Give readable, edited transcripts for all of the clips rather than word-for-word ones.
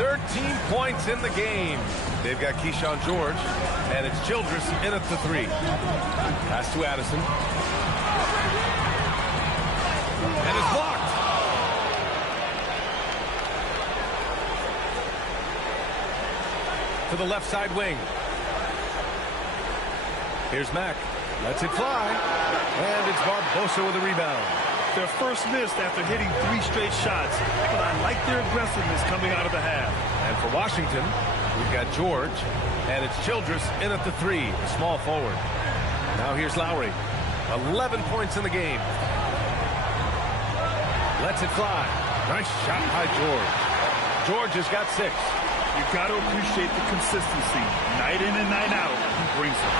13 points in the game. They've got Keyshawn George, and it's Childress in at the 3. Pass to Addison. And it's blocked. To the left side wing. Here's Mack. Lets it fly. And it's Barbosa with a rebound. Their first miss after hitting 3 straight shots, but I like their aggressiveness coming out of the half. And for Washington, we've got George, and it's Childress in at the 3, the small forward. Now here's Lowry. 11 points in the game. Lets it fly. Nice shot by George. George has got 6. You've got to appreciate the consistency. Night in and night out, he brings it.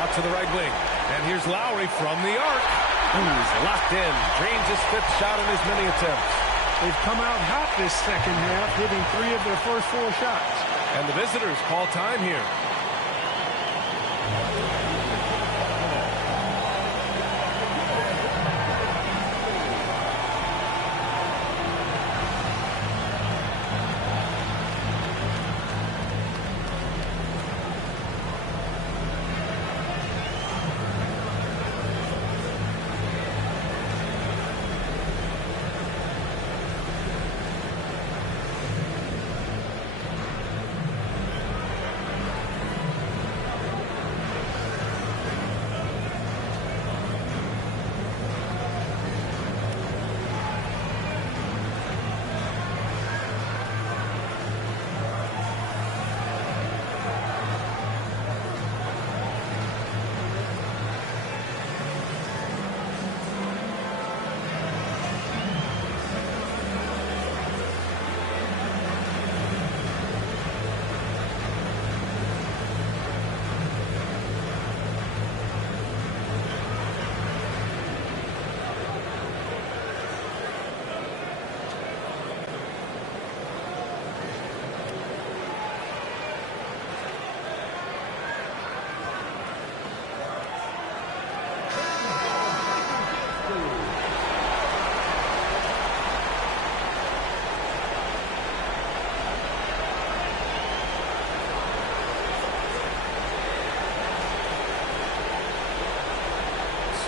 Out to the right wing. And here's Lowry from the arc. Who's locked in. Drains his 5th shot in as many attempts. They've come out hot this second half, hitting 3 of their first 4 shots. And the visitors call time here.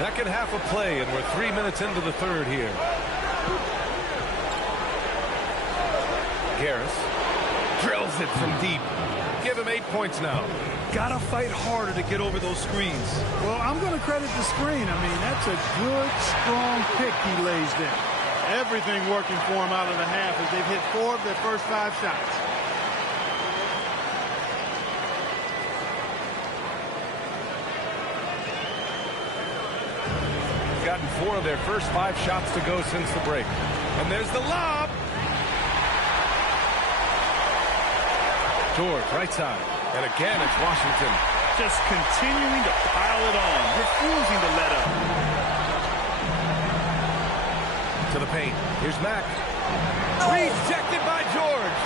Second half of play, and we're 3 minutes into the third here. Garris drills it from deep. Give him 8 points now. Gotta fight harder to get over those screens. Well, I'm going to credit the screen. I mean, that's a good, strong pick he lays there. Everything working for him out of the half as they've hit 4 of their first 5 shots. Gotten 4 of their first 5 shots to go since the break. And there's the lob. George, right side. And again, it's Washington. Just continuing to pile it on, refusing to let up. To the paint. Here's Mack. Rejected by George.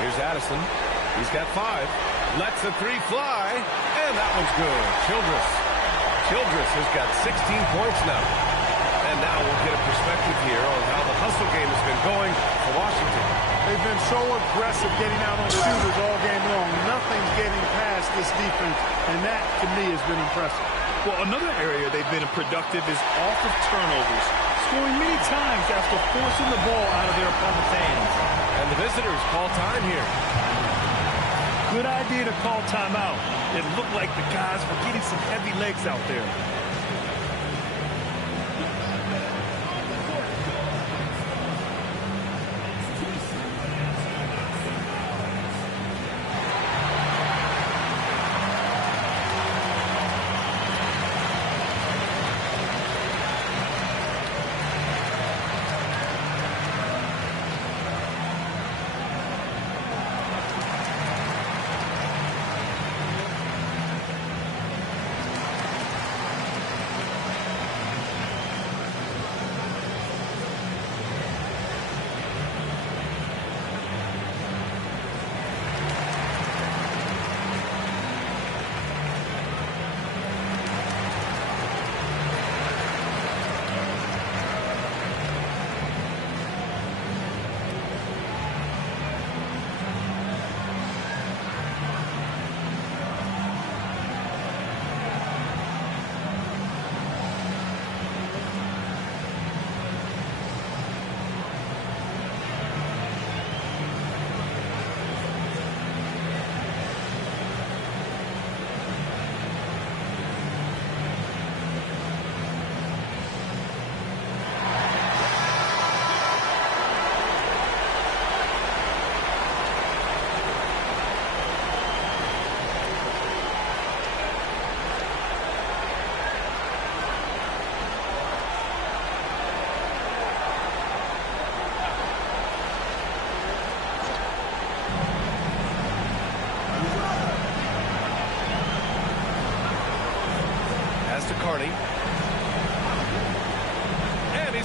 Here's Addison. He's got 5. Lets the 3 fly. And that one's good. Childress has got 16 points now. And now we'll get a perspective here on how the hustle game has been going for Washington. They've been so aggressive getting out on shooters all game long. Nothing's getting past this defense, and that, to me, has been impressive. Well, another area they've been productive is off of turnovers, scoring many times after forcing the ball out of their opponent's hands. And the visitors call time here. Good idea to call timeout. It looked like the guys were getting some heavy legs out there.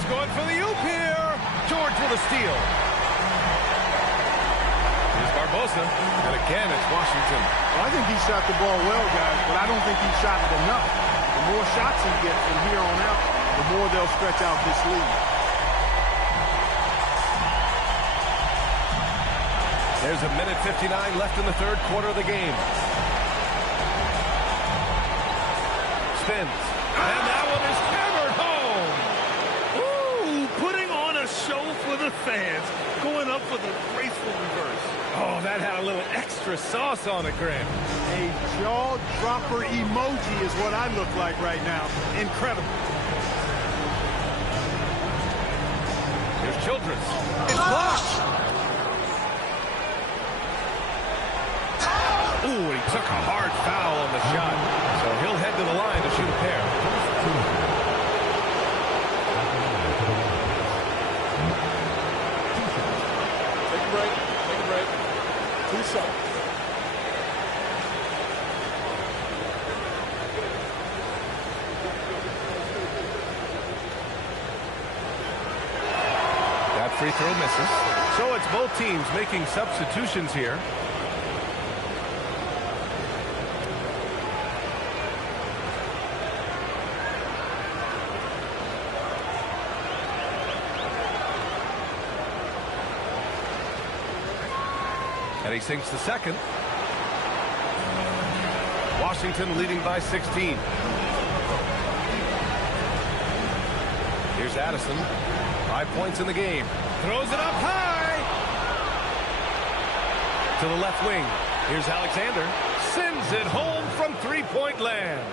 going for the oop here. George with a steal. Here's Barbosa. And again, it's Washington. Well, I think he shot the ball well, guys, but I don't think he shot it enough. The more shots he gets from here on out, the more they'll stretch out this lead. There's a minute 59 left in the third quarter of the game. Spins. And that one is hammered home. Ooh, putting on a show for the fans. Going up for the graceful reverse. Oh, that had a little extra sauce on it, Grant. A jaw-dropper emoji is what I look like right now. Incredible. Here's Childress. It's blocked. Ooh, he took a hard foul on the shot. So he'll head to the line to shoot a pair. Take a break. Take a break. 2 shots. That free throw misses. So it's both teams making substitutions here. And he sinks the second. Washington leading by 16. Here's Addison. 5 points in the game. Throws it up high. To the left wing. Here's Alexander. Sends it home from three-point land.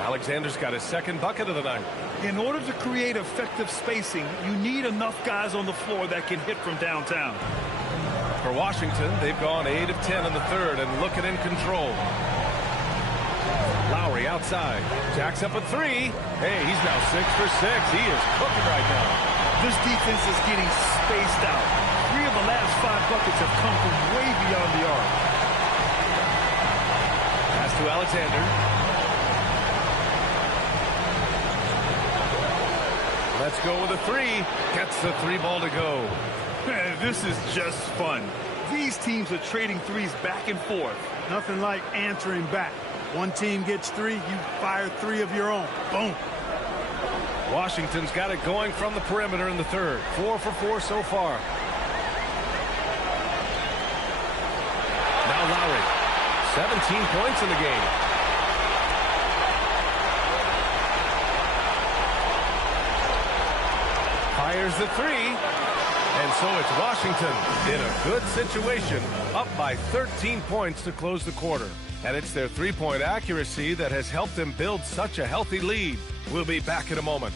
Alexander's got his second bucket of the night. In order to create effective spacing, you need enough guys on the floor that can hit from downtown. For Washington, they've gone 8 of 10 in the third and looking in control. Lowry outside. Jacks up a three. Hey, he's now 6 for 6. He is cooking right now. This defense is getting spaced out. 3 of the last 5 buckets have come from way beyond the arc. Pass to Alexander. Let's go with a three. Gets the 3 ball to go. Man, this is just fun. These teams are trading threes back and forth. Nothing like answering back. One team gets 3, you fire 3 of your own. Boom. Washington's got it going from the perimeter in the third. 4 for 4 so far. Now Lowry. 17 points in the game. Fires the 3. And so it's Washington in a good situation, up by 13 points to close the quarter. And it's their three-point accuracy that has helped them build such a healthy lead. We'll be back in a moment.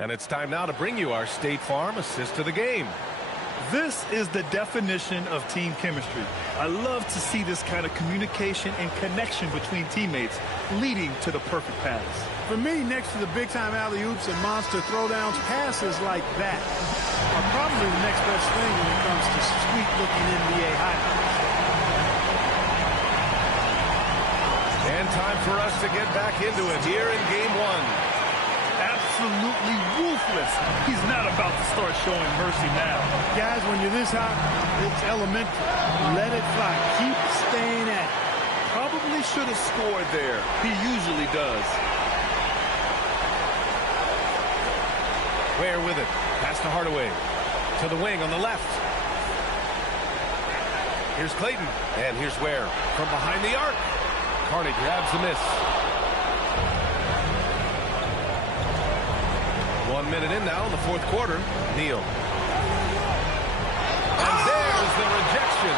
And it's time now to bring you our State Farm assist to the game. This is the definition of team chemistry. I love to see this kind of communication and connection between teammates leading to the perfect pass. For me, next to the big-time alley-oops and monster throwdowns, passes like that are probably the next best thing when it comes to sweet-looking NBA highlights. And time for us to get back into it here in Game 1. Absolutely ruthless. He's not about to start showing mercy now. Guys, when you're this hot, it's elementary. Let it fly. Keep staying at it. Probably should have scored there. He usually does. Ware with it. Pass to Hardaway. To the wing on the left. Here's Clayton. And here's Ware. From behind the arc. Carney grabs the miss. 1 minute in now in the fourth quarter. Neal. And there's the rejection.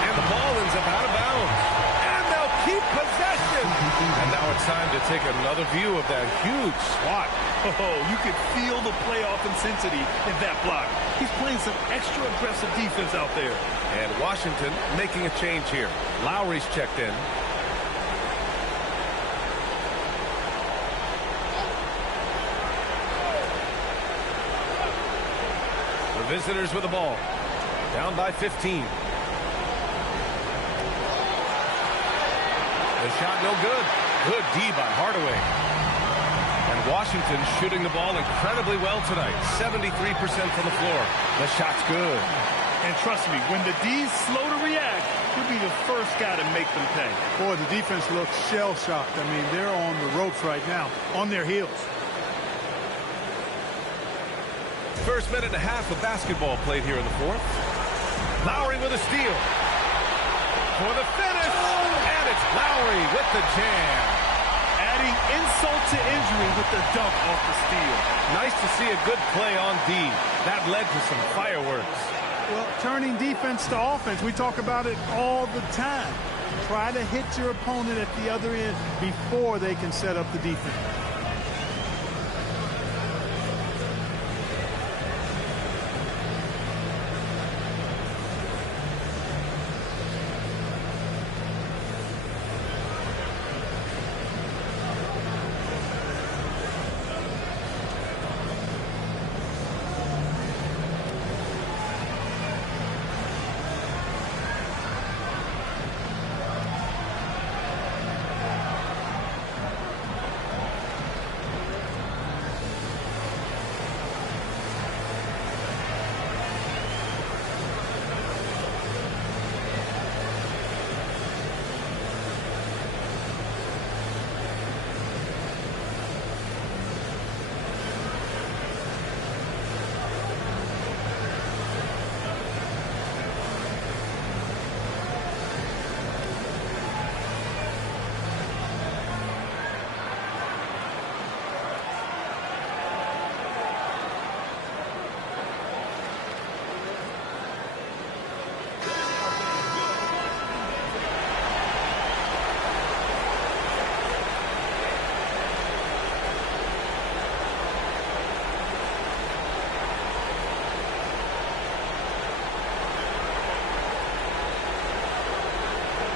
And the ball ends up out of bounds. time to take another view of that huge swat. Oh, you could feel the playoff intensity in that block. He's playing some extra aggressive defense out there. And Washington making a change here. Lowry's checked in. The visitors with the ball. Down by 15. The shot no good. Good D by Hardaway. And Washington shooting the ball incredibly well tonight. 73% from the floor. The shot's good. And trust me, when the D's slow to react, he'll be the first guy to make them pay. Boy, the defense looks shell-shocked. I mean, they're on the ropes right now, on their heels. First minute and a half of basketball played here in the fourth. Lowry with a steal. For the finish. And it's Lowry with the jam. Adding insult to injury with the dunk off the steal. Nice to see a good play on D. That led to some fireworks. Well, turning defense to offense, we talk about it all the time. Try to hit your opponent at the other end before they can set up the defense.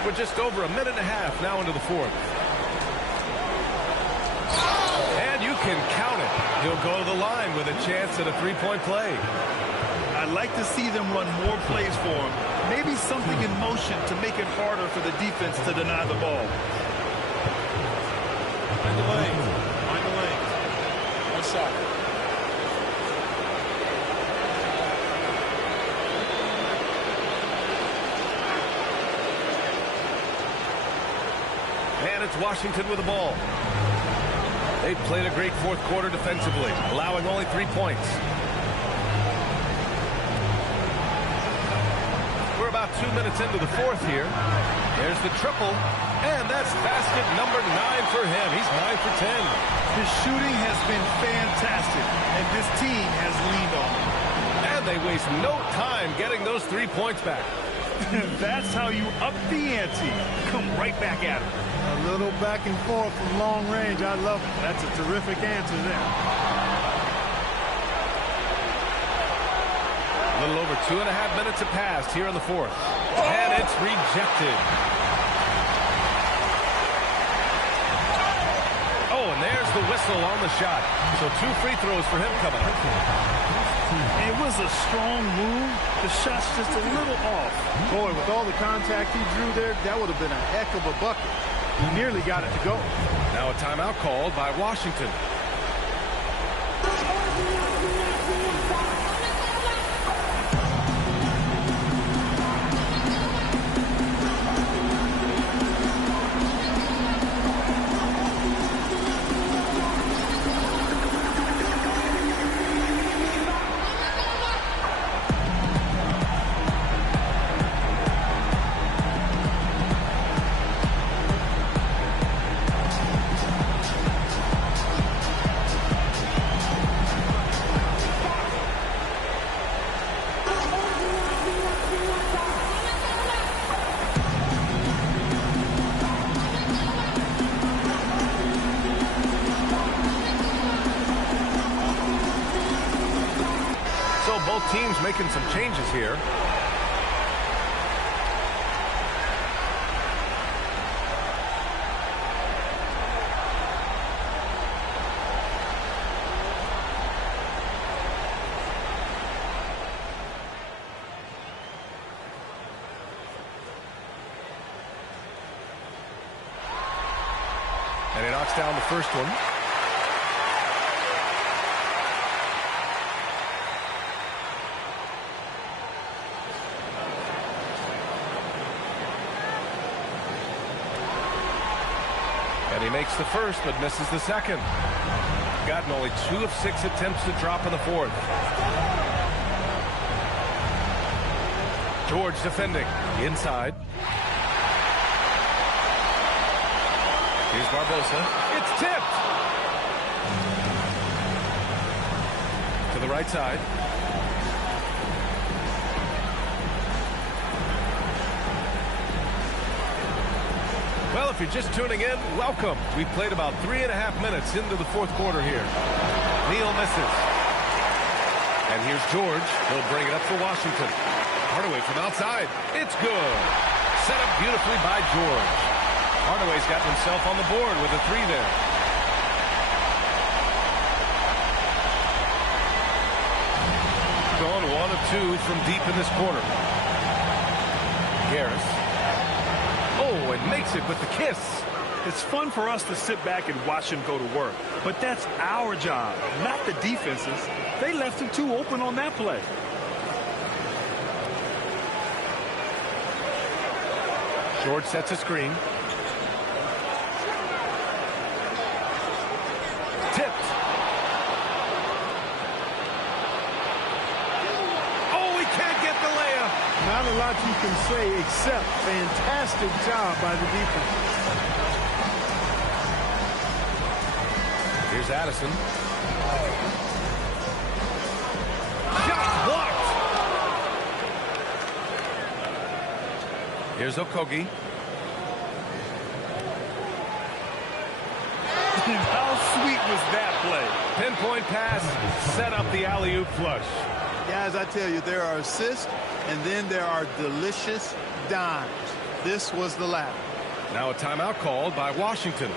We're just over a minute and a half now into the fourth. And you can count it. He'll go to the line with a chance at a three-point play. I'd like to see them run more plays for him. Maybe something in motion to make it harder for the defense to deny the ball. Find the lane. Find the lane. One shot. And it's Washington with the ball. They've played a great fourth quarter defensively, allowing only 3 points. We're about 2 minutes into the fourth here. There's the triple, and that's basket number 9 for him. He's 9 for 10. His shooting has been fantastic, and this team has leaned on him. And they waste no time getting those 3 points back. That's how you up the ante. Come right back at him. A little back and forth from long range. I love it. That's a terrific answer there. A little over 2.5 minutes have passed here in the fourth. And it's rejected. Oh, and there's the whistle on the shot. So 2 free throws for him coming up. It was a strong move. The shot's just a little off. Boy, with all the contact he drew there, that would have been a heck of a bucket. He nearly got it to go. Now a timeout called by Washington. making some changes here. And he knocks down the first one. And he makes the first, but misses the second. Gotten only 2 of 6 attempts to drop in the fourth. George defending. Inside. Here's Barbosa. It's tipped. To the right side. Well, if you're just tuning in, welcome. We've played about 3.5 minutes into the fourth quarter here. Neal misses. And here's George. He'll bring it up for Washington. Hardaway from outside. It's good. Set up beautifully by George. Hardaway's got himself on the board with a 3 there. Going 1 of 2 from deep in this quarter. Harris. Oh, and makes it with the kiss. It's fun for us to sit back and watch him go to work. But that's our job, not the defense's. They left him too open on that play. George sets a screen. Tipped. Oh, he can't get the layup. Not a lot you can say except fantastic job by the defense. Here's Addison. Shot blocked. Here's Okogie. How sweet was that play? Pinpoint pass, set up the alley-oop flush. Guys, I tell you, there are assists, and then there are delicious dimes. This was the latter. Now a timeout called by Washington.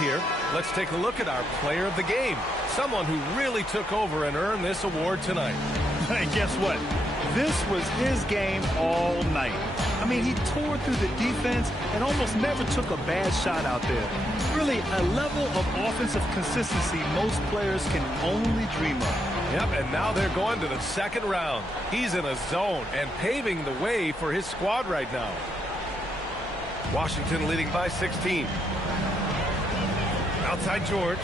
Here, let's take a look at our player of the game. Someone who really took over and earned this award tonight. And guess what? This was his game all night. I mean, he tore through the defense and almost never took a bad shot out there. Really, a level of offensive consistency most players can only dream of. Yep, and now they're going to the second round. He's in a zone and paving the way for his squad right now. Washington leading by 16. Outside George.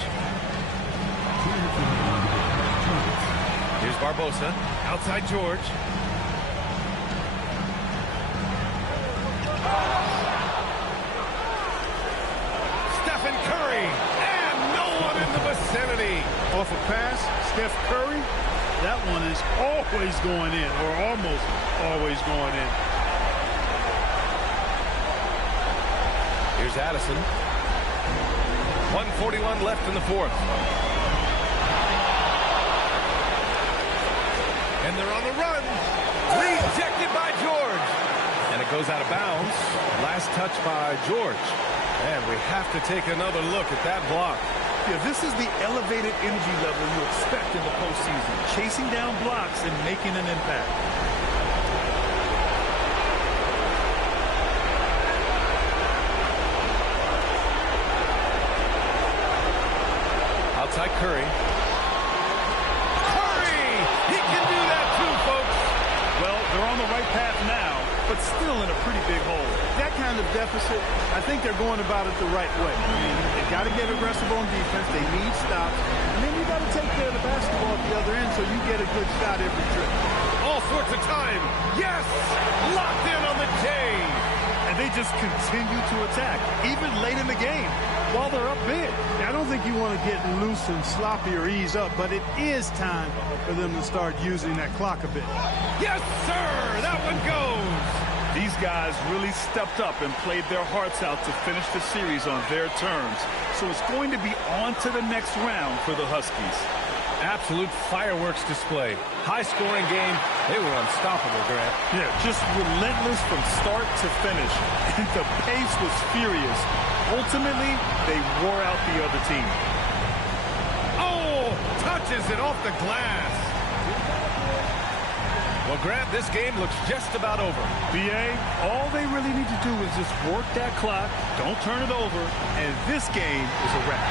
Here's Barbosa. Outside George. Stephen Curry. And no one in the vicinity. Off a pass, Steph Curry, that one is always going in, or almost always going in. Here's Addison. 1:41 left in the fourth. And they're on the run. Rejected by George. And it goes out of bounds. Last touch by George. And we have to take another look at that block. Yeah, this is the elevated energy level you expect in the postseason. Chasing down blocks and making an impact. Outside Curry. Curry! He can do that too, folks. Well, they're on the right path now, but still in a pretty big hole. That kind of deficit, I think they're going about it the right way. I mean, they've got to get aggressive on defense. They need stops. And then you got to take care of the basketball at the other end so you get a good shot every trip. All sorts of time. Yes! Locked in on the J. And they just continue to attack, even late in the game, while they're up big. I don't think you want to get loose and sloppy or ease up, but it is time for them to start using that clock a bit. Yes, sir! That one goes! These guys really stepped up and played their hearts out to finish the series on their terms. So it's going to be on to the next round for the Huskies. Absolute fireworks display. High-scoring game. They were unstoppable, Grant. Yeah, just relentless from start to finish. And the pace was furious. Ultimately, they wore out the other team. Oh, touches it off the glass. Well, Grant, this game looks just about over. B.A., all they really need to do is just work that clock, don't turn it over, and this game is a wrap.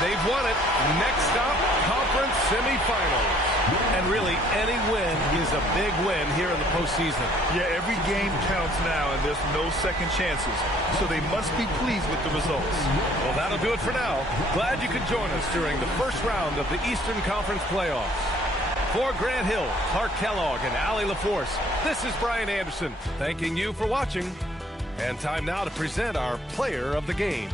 They've won it. Next stop, conference semifinals. And really, any win is a big win here in the postseason. Yeah, every game counts now, and there's no second chances. So they must be pleased with the results. Well, that'll do it for now. Glad you could join us during the first round of the Eastern Conference playoffs. For Grant Hill, Clark Kellogg, and Allie LaForce, this is Brian Anderson, thanking you for watching. And time now to present our player of the game.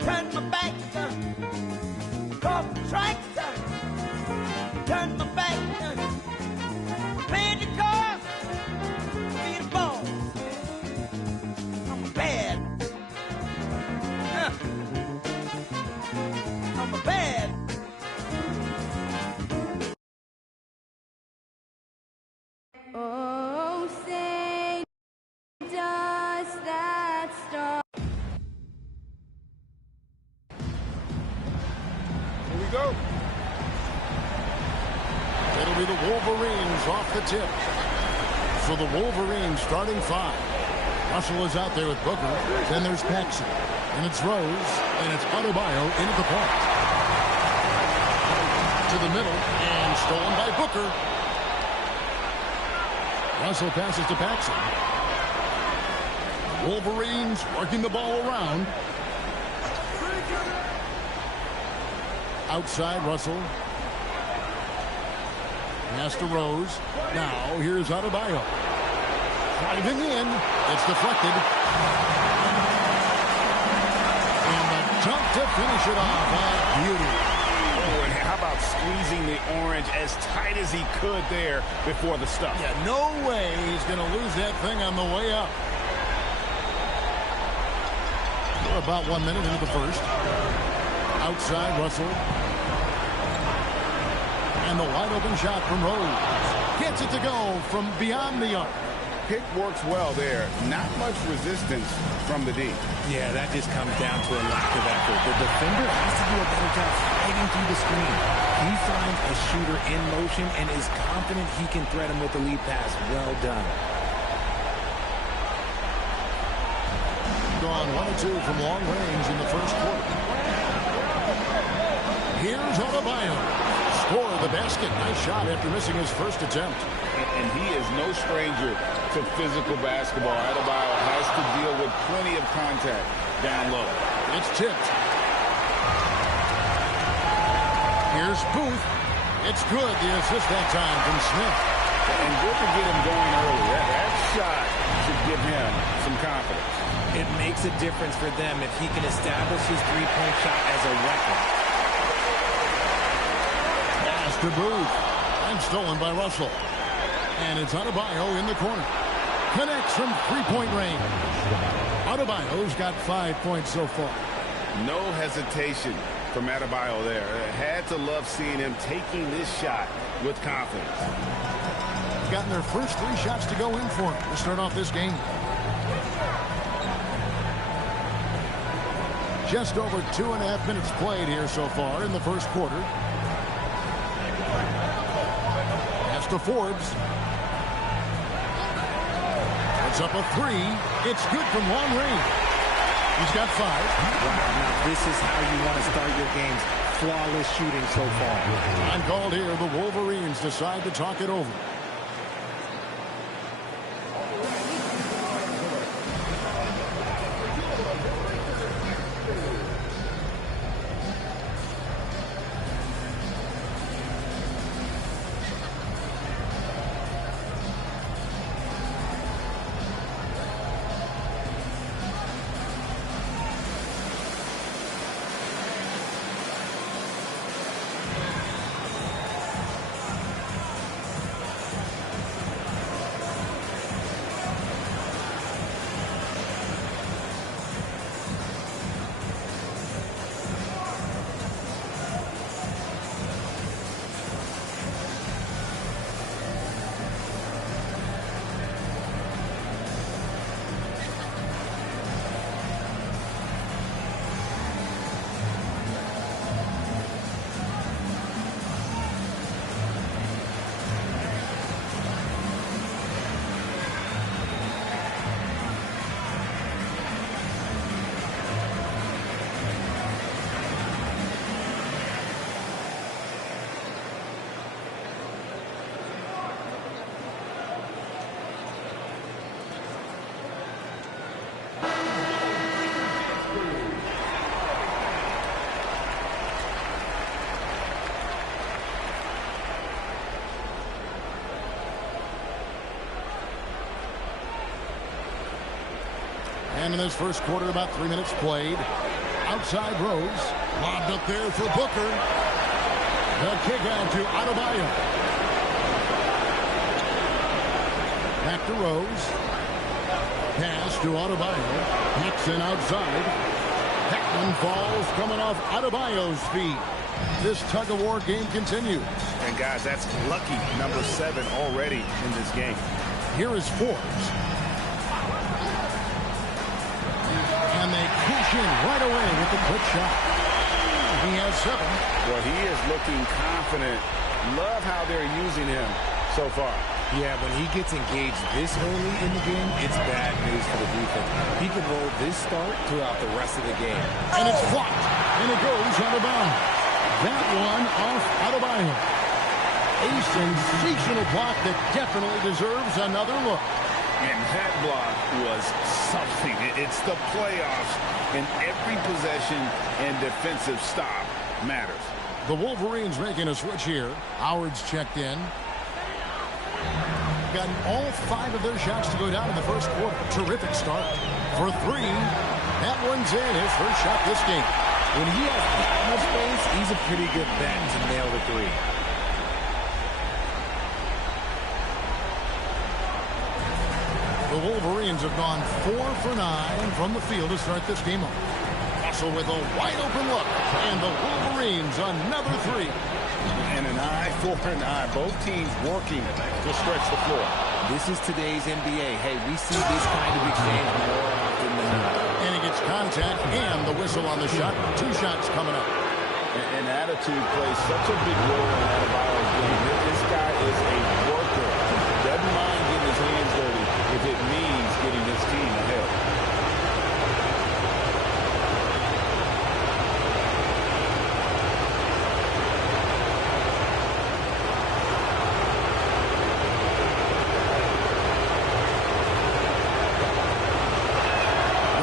Turn my back, cross the tracks, turn my back, playing the cards, be the ball. I'm bad. I'm a bad. Oh, say, does that star? Here we go. It'll be the Wolverines off the tip. So the Wolverines starting five. Russell is out there with Booker. Then there's Paxson. And it's Rose, and it's Adebayo in at the point. To the middle, and stolen by Booker. Russell passes to Paxson. Wolverines working the ball around. Outside, Russell. Pass to Rose. Now, here's Adebayo. Driving in. It's deflected. And the dunk to finish it off. Beauty. Oh, and how about squeezing the orange as tight as he could there before the stuff? Yeah, no way he's going to lose that thing on the way up. We're about 1 minute into the first. Outside, Russell. And the wide open shot from Rose. Gets it to go from beyond the arc. Pick works well there. Not much resistance from the D. Yeah, that just comes down to a lack of effort. The defender has to do a better job fighting through the screen. He finds a shooter in motion and is confident he can thread him with the lead pass. Well done. Gone 1 or 2 from long range in the first quarter. Here's Adebayo. Score the basket. Nice shot after missing his first attempt. And he is no stranger to physical basketball. Adebayo has to deal with plenty of contact down low. It's tipped. Here's Booth. It's good. The assist that time from Smith. And good to get him going early. That shot should give him some confidence. It makes a difference for them if he can establish his three-point shot as a weapon. Pass to Booth. And stolen by Russell. And it's Adebayo in the corner. Connects from three-point range. Adebayo's got 5 points so far. No hesitation from Adebayo there. Had to love seeing him taking this shot with confidence. Gotten their first 3 shots to go in for him to start off this game. Just over 2.5 minutes played here so far in the first quarter. Pass to Forbes. It's up a 3. It's good from long range. He's got 5. Wow, now this is how you want to start your games. Flawless shooting so far. Time called here. The Wolverines decide to talk it over. And in this first quarter, about 3 minutes played. Outside Rose. Lobbed up there for Booker. The kick out to Adebayo. Back to Rose. Pass to Adebayo. Nixon outside. Heckman falls coming off Adebayo's feet. This tug-of-war game continues. And guys, that's lucky number 7 already in this game. Here is Forbes. And they push in right away with the quick shot. He has 7. Well, he is looking confident. Love how they're using him so far. Yeah, when he gets engaged this early in the game, it's bad news for the defense. He can roll this start throughout the rest of the game. And it's blocked. And it goes out of bounds. That one off Adebayo. A sensational block that definitely deserves another look. And that block was something. It's the playoffs, and every possession and defensive stop matters. The Wolverines making a switch here. Howard's checked in. Gotten all 5 of their shots to go down in the first quarter. Terrific start. For 3, that one's in. His first shot this game. When he has that much space, he's a pretty good bet to nail the 3. The Wolverines have gone 4 for 9 from the field to start this game off. Russell with a wide open look. And the Wolverines another 3. And an eye for an eye. Both teams working to stretch the floor. This is today's NBA. Hey, we see this kind of exchange more often than not. And he gets contact and the whistle on the shot. 2 shots coming up. And attitude plays such a big role in Adebayo's game. This guy is a worker. Doesn't mind getting his hands dirty if it means getting his team ahead.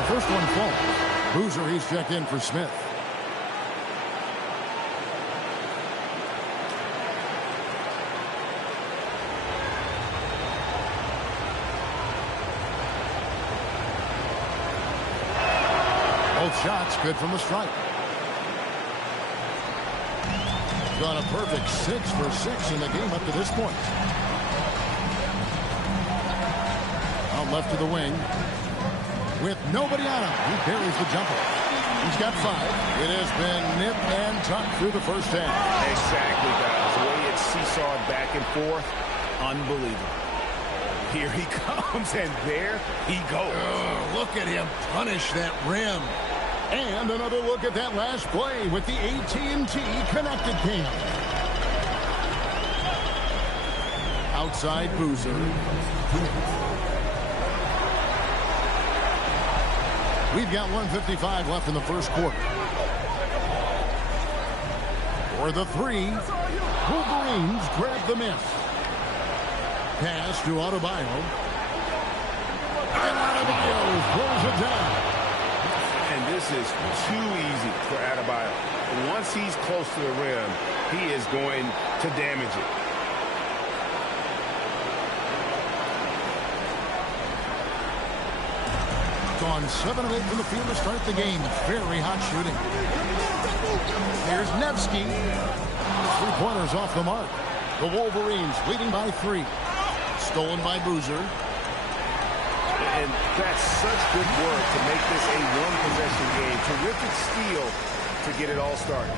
First one falls. Boozer, he's checked in for Smith. Both shots good from the stripe. Got a perfect 6 for 6 in the game up to this point. Out left to the wing. With nobody on him, he buries the jumper. He's got 5. It has been nip and tuck through the first half. Exactly, guys. The way it's seesawed back and forth, unbelievable. Here he comes, and there he goes. Oh, look at him punish that rim. And another look at that last play with the AT&T connected cam. Outside Boozer. We've got 1:55 left in the first quarter. For the 3, Wolverines grab the miss. Pass to Adebayo. And Adebayo throws it down. And this is too easy for Adebayo. Once he's close to the rim, he is going to damage it. Gone 7 of 8 from the field to start the game. Very hot shooting. Here's Nevsky. 3-pointers off the mark. The Wolverines leading by 3. Stolen by Boozer. And that's such good work to make this a one-possession game. Terrific steal to get it all started.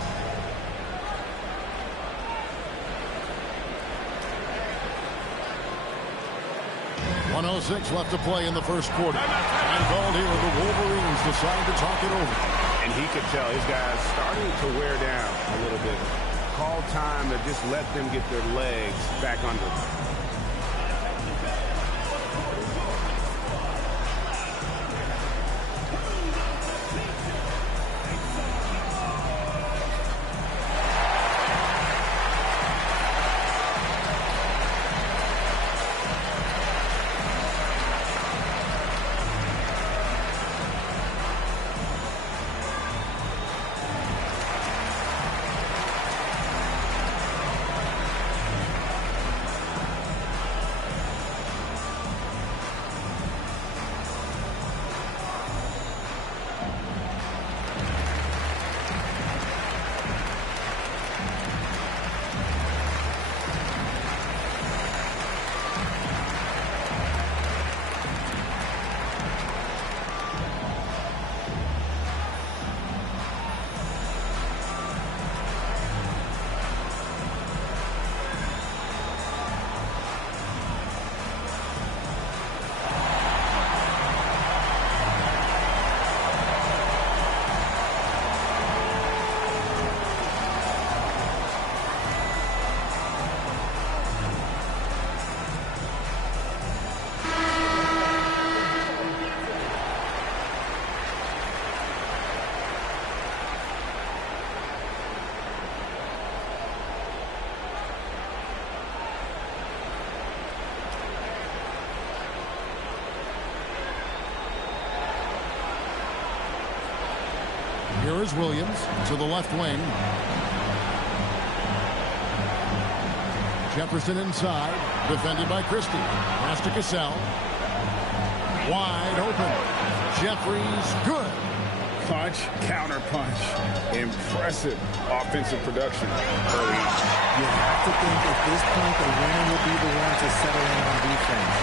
.106 left to play in the first quarter. And called here, the Wolverines decide to talk it over. And he could tell his guys starting to wear down a little bit. Call time to just let them get their legs back under them. Here is Williams to the left wing. Jefferson inside, defended by Christie. Pass to Cassell. Wide open. Jeffries, good. Punch, counter punch. Impressive offensive production early. You have to think at this point the winner will be the one to settle in on defense.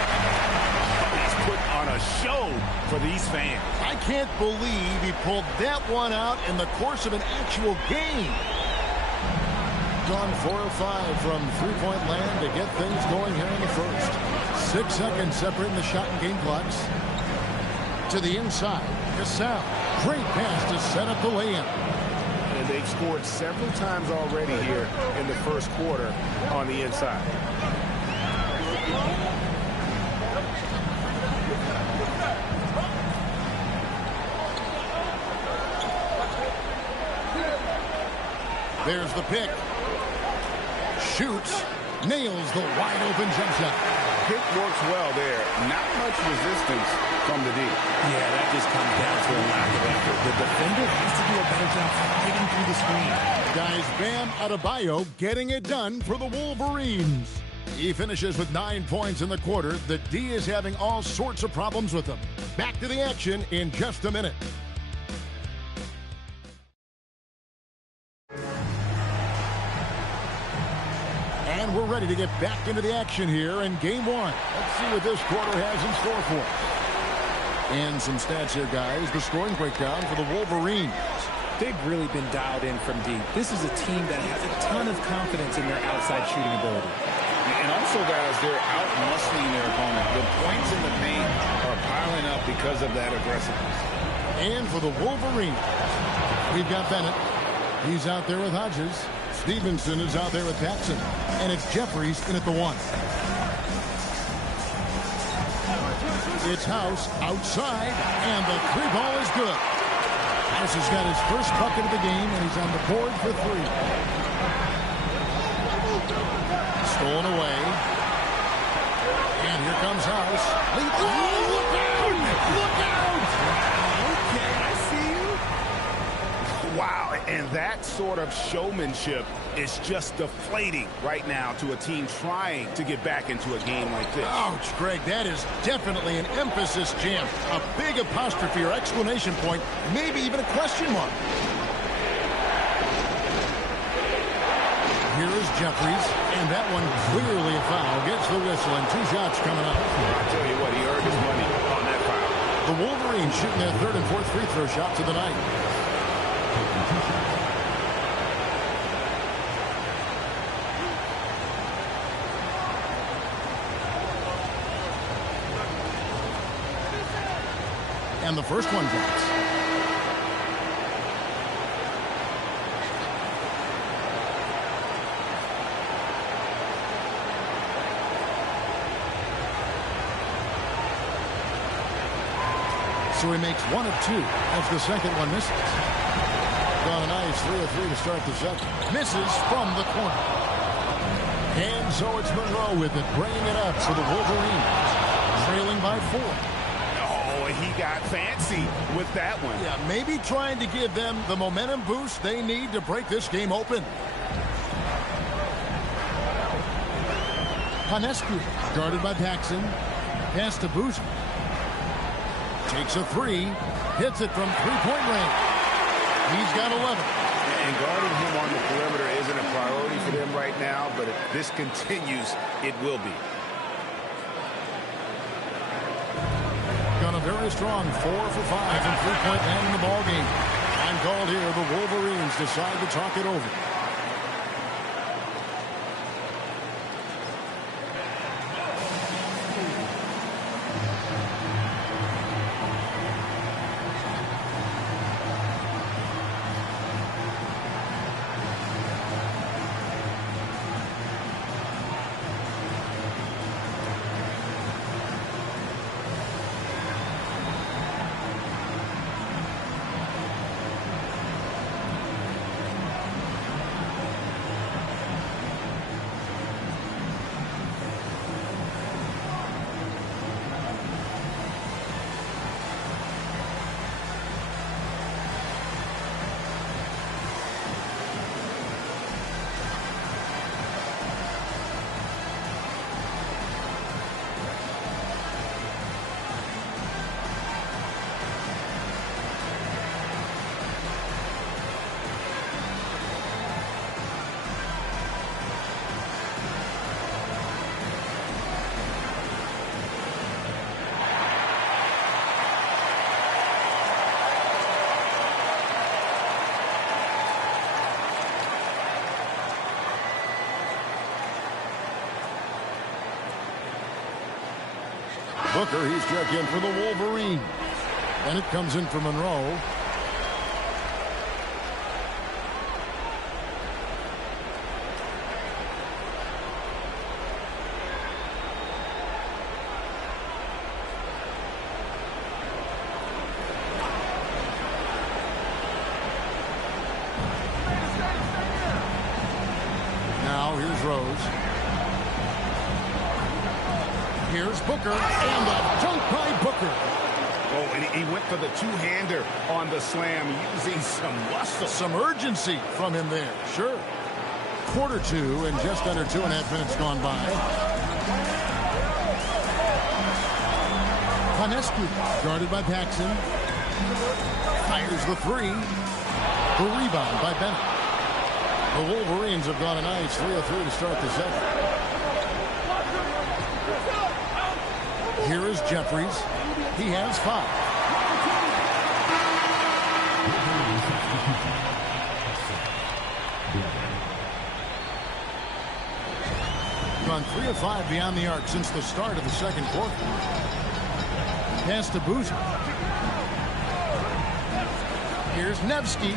He's put on a show for these fans. I can't believe he pulled that one out in the course of an actual game. Gone 4 or 5 from three-point land to get things going here in the first. 6 seconds separating the shot and game clocks. To the inside, Cassell. Great pass to set up the lay-in. And they've scored several times already here in the first quarter on the inside. There's the pick. Shoots. Nails the wide-open jump shot. Pick works well there. Not much resistance from the D. Yeah, that just comes down to a lack of effort. The defender has to do a better job fighting through the screen. Guys, Bam Adebayo getting it done for the Wolverines. He finishes with 9 points in the quarter. The D is having all sorts of problems with them. Back to the action in just a minute. And we're ready to get back into the action here in game one. Let's see what this quarter has in store for us. And some stats here, guys. The scoring breakdown for the Wolverines. They've really been dialed in from deep. This is a team that has a ton of confidence in their outside shooting ability. And also, guys, they're out-muscling their opponent. The points in the paint are piling up because of that aggressiveness. And for the Wolverines, we've got Bennett. He's out there with Hodges. Stevenson is out there with Paxson. And it's Jeffries in at the 1. It's House outside, and the 3-ball is good. House has got his first bucket of the game, and he's on the board for 3. Stolen away. And here comes House. Oh, look out! Look out! Okay, I see you. Wow, and that sort of showmanship is just deflating right now to a team trying to get back into a game like this. Ouch, Greg, that is definitely an emphasis jam. A big apostrophe or exclamation point, maybe even a question mark. Here is Jeffries, and that one clearly a foul. Gets the whistle, and 2 shots coming up. I tell you what, he earned his money on that foul. The Wolverines shooting their 3rd and 4th free throw shots of the night. And the first one drops. So he makes 1 of 2 as the second one misses. Got a nice 3 of 3 to start the second. Misses from the corner. And so it's Monroe with it, bringing it up for the Wolverines. Trailing by 4. He got fancy with that one. Yeah, maybe trying to give them the momentum boost they need to break this game open. Hanescu, guarded by Paxson. Pass to Boozer. Takes a 3. Hits it from 3-point range. He's got 11. And guarding him on the perimeter isn't a priority for them right now, but if this continues, it will be. A very strong 4 for 5 from 3-point land in the ball game. Time called here. The Wolverines decide to talk it over. Booker, he's checked in for the Wolverines. And it comes in for Monroe. Now here's Rose. Here's Booker, and a dunk by Booker. Oh, and he went for the two-hander on the slam, using some muscle. Some urgency from him there, sure. Quarter two, and just under 2.5 minutes gone by. Panescu, guarded by Paxson. Fires the three. The rebound by Bennett. The Wolverines have gone a nice 3 of 3 to start the second. Here is Jeffries. He has 5. Gone 3 of 5 beyond the arc since the start of the second quarter. Pass to Boozer. Here's Nevsky.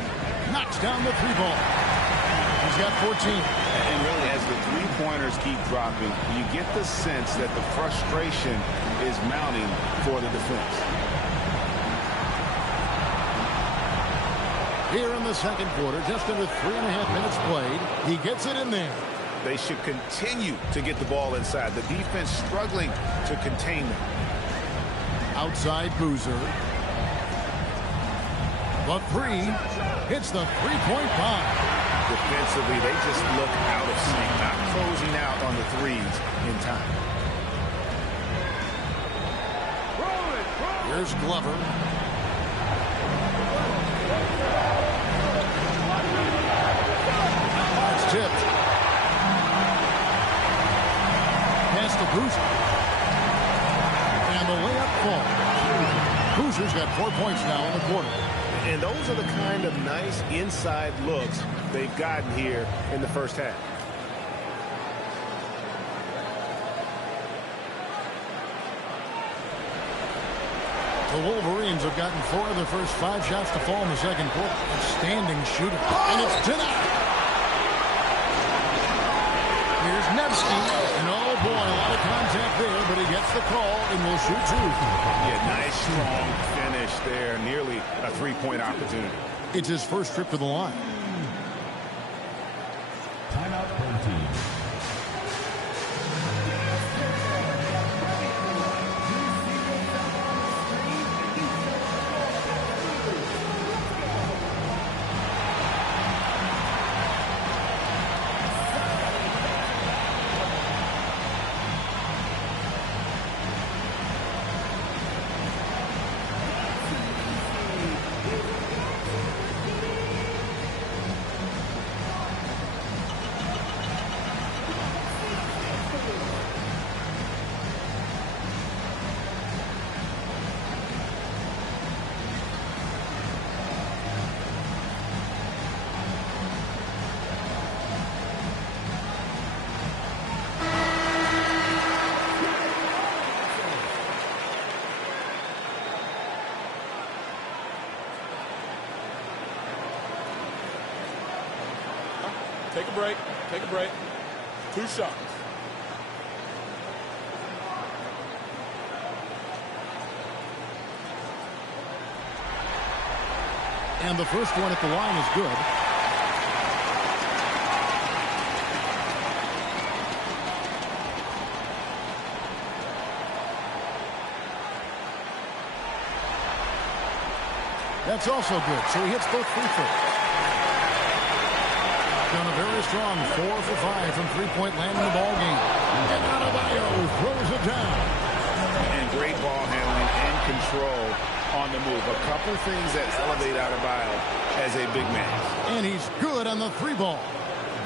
Knocks down the 3-ball. He's got 14. And really, as the three-pointers keep dropping, you get the sense that the frustration is mounting for the defense. Here in the second quarter, just under 3.5 minutes played, he gets it in there. They should continue to get the ball inside. The defense struggling to contain them. Outside Boozer. The three hits the three-point bomb. Defensively, they just look out of sync, not closing out on the threes in time. Here's Glover. It's tipped. Pass to Boozer. And the layup falls. Boozer's got 4 points now in the quarter. And those are the kind of nice inside looks they've gotten here in the first half. The Wolverines have gotten 4 of the first 5 shots to fall in the second quarter. Outstanding shooting. And it's denied. Here's Nevsky. And oh boy, a lot of contact there, but he gets the call and will shoot 2. Yeah, nice strong finish there. Nearly a three-point opportunity. It's his first trip to the line. Timeout for the team. Take a break. Take a break. 2 shots. And the first one at the line is good. That's also good. So he hits both free throws. Done a very strong 4 for 5 from three-point land in the ball game. And Adebayo throws it down. And great ball handling and control on the move. A couple things that elevate Adebayo as a big man. And he's good on the 3-ball.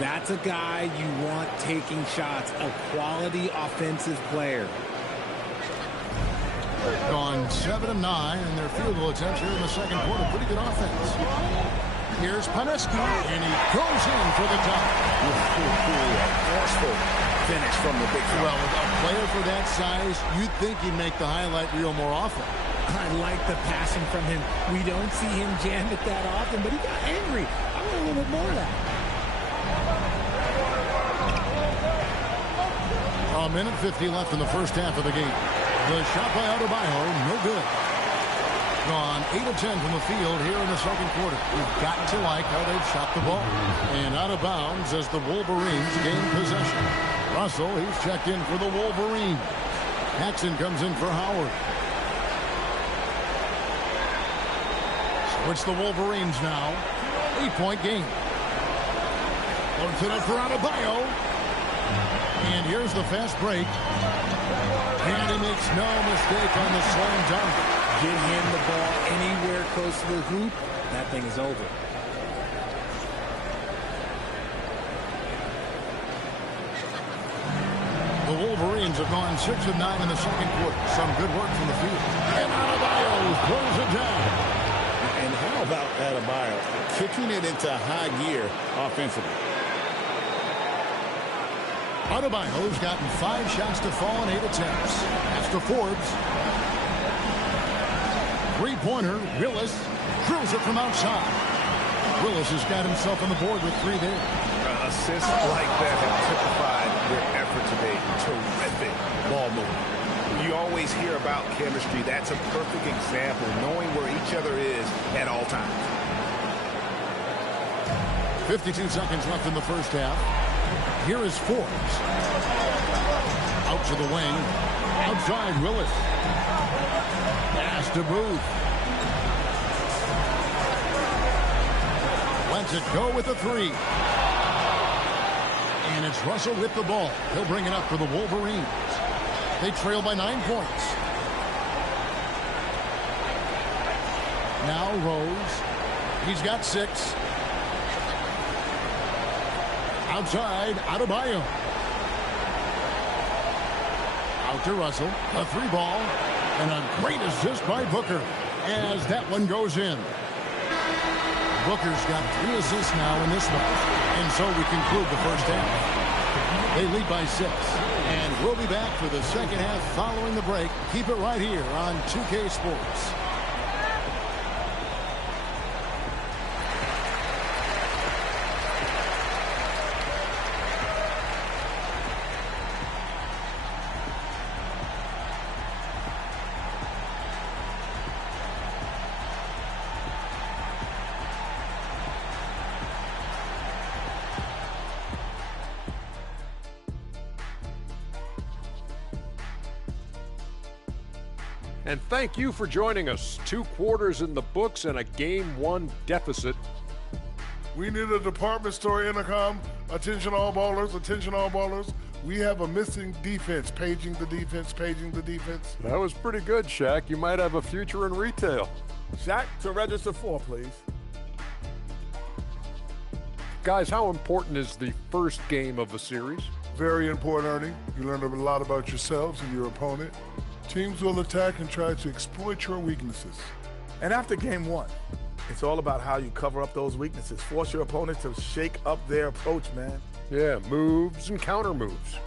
That's a guy you want taking shots, a quality offensive player. Gone 7 of 9 in their field goal attempts here in the second quarter. Pretty good offense. Here's Panescu, and he goes in for the top. A forceful finish from the big fella. Well, a player for that size, you'd think he'd make the highlight reel more often. I like the passing from him. We don't see him jam it that often, but he got angry. I want a little bit more of that. A minute 50 left in the first half of the game. The shot by Adebayo, no good. Gone 8 of 10 from the field here in the second quarter. We've got to like how they've shot the ball. And out of bounds as the Wolverines gain possession. Russell, he's checked in for the Wolverines. Jackson comes in for Howard. So it's the Wolverines now. 8-point game. Loads it up for Adebayo. And here's the fast break. And he makes no mistake on the slam dunk. Get him the ball anywhere close to the hoop. That thing is over. The Wolverines have gone 6 of 9 in the second quarter. Some good work from the field. And Adebayo throws it down. And how about Adebayo kicking it into high gear offensively? Adebayo's gotten 5 shots to fall in 8 attempts. That's to Forbes. Three-pointer, Willis drills it from outside. Willis has got himself on the board with 3 there. Assists like that have typified their effort today. Terrific ball movement. You always hear about chemistry. That's a perfect example, knowing where each other is at all times. 52 seconds left in the first half. Here is Forbes. Out to the wing. Outside, Willis. Pass to Booth. Lets it go with the 3. And it's Russell with the ball. He'll bring it up for the Wolverines. They trail by 9 points. Now Rose. He's got 6. Outside, Adebayo. Out to Russell. A 3-ball. And a great assist by Booker as that one goes in. Booker's got 3 assists now in this one. And so we conclude the first half. They lead by 6. And we'll be back for the second half following the break. Keep it right here on 2K Sports. And thank you for joining us. 2 quarters in the books and a Game 1 deficit. We need a department store intercom. Attention all ballers, attention all ballers. We have a missing defense. Paging the defense, paging the defense. That was pretty good, Shaq. You might have a future in retail. Shaq, to register 4, please. Guys, how important is the first game of a series? Very important, Ernie. You learn a lot about yourselves and your opponent. Teams will attack and try to exploit your weaknesses. And after game 1, it's all about how you cover up those weaknesses. Force your opponent to shake up their approach, man. Yeah, moves and counter moves.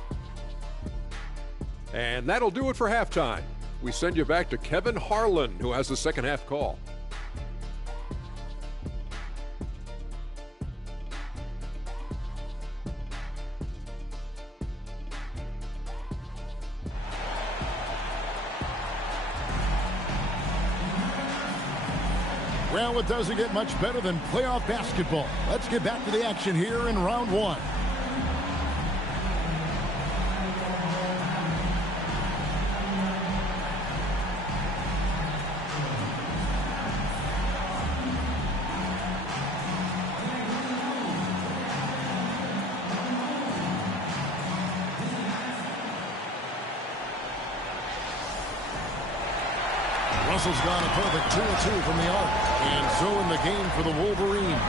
And that'll do it for halftime. We send you back to Kevin Harlan, who has the second half call. Well, it doesn't get much better than playoff basketball. Let's get back to the action here in round 1. Russell's gone a perfect 2 of 2 from the arc. And so in the game for the Wolverines.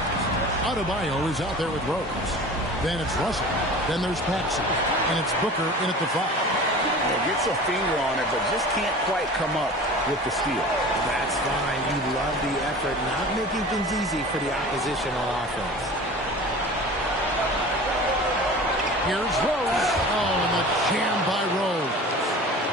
Adebayo is out there with Rose. Then it's Russell. Then there's Paxson. And it's Booker in at the 5. Gets a finger on it, but just can't quite come up with the steal. That's fine. You love the effort, not making things easy for the opposition on offense. Here's Rose. Oh, and the jam by Rose.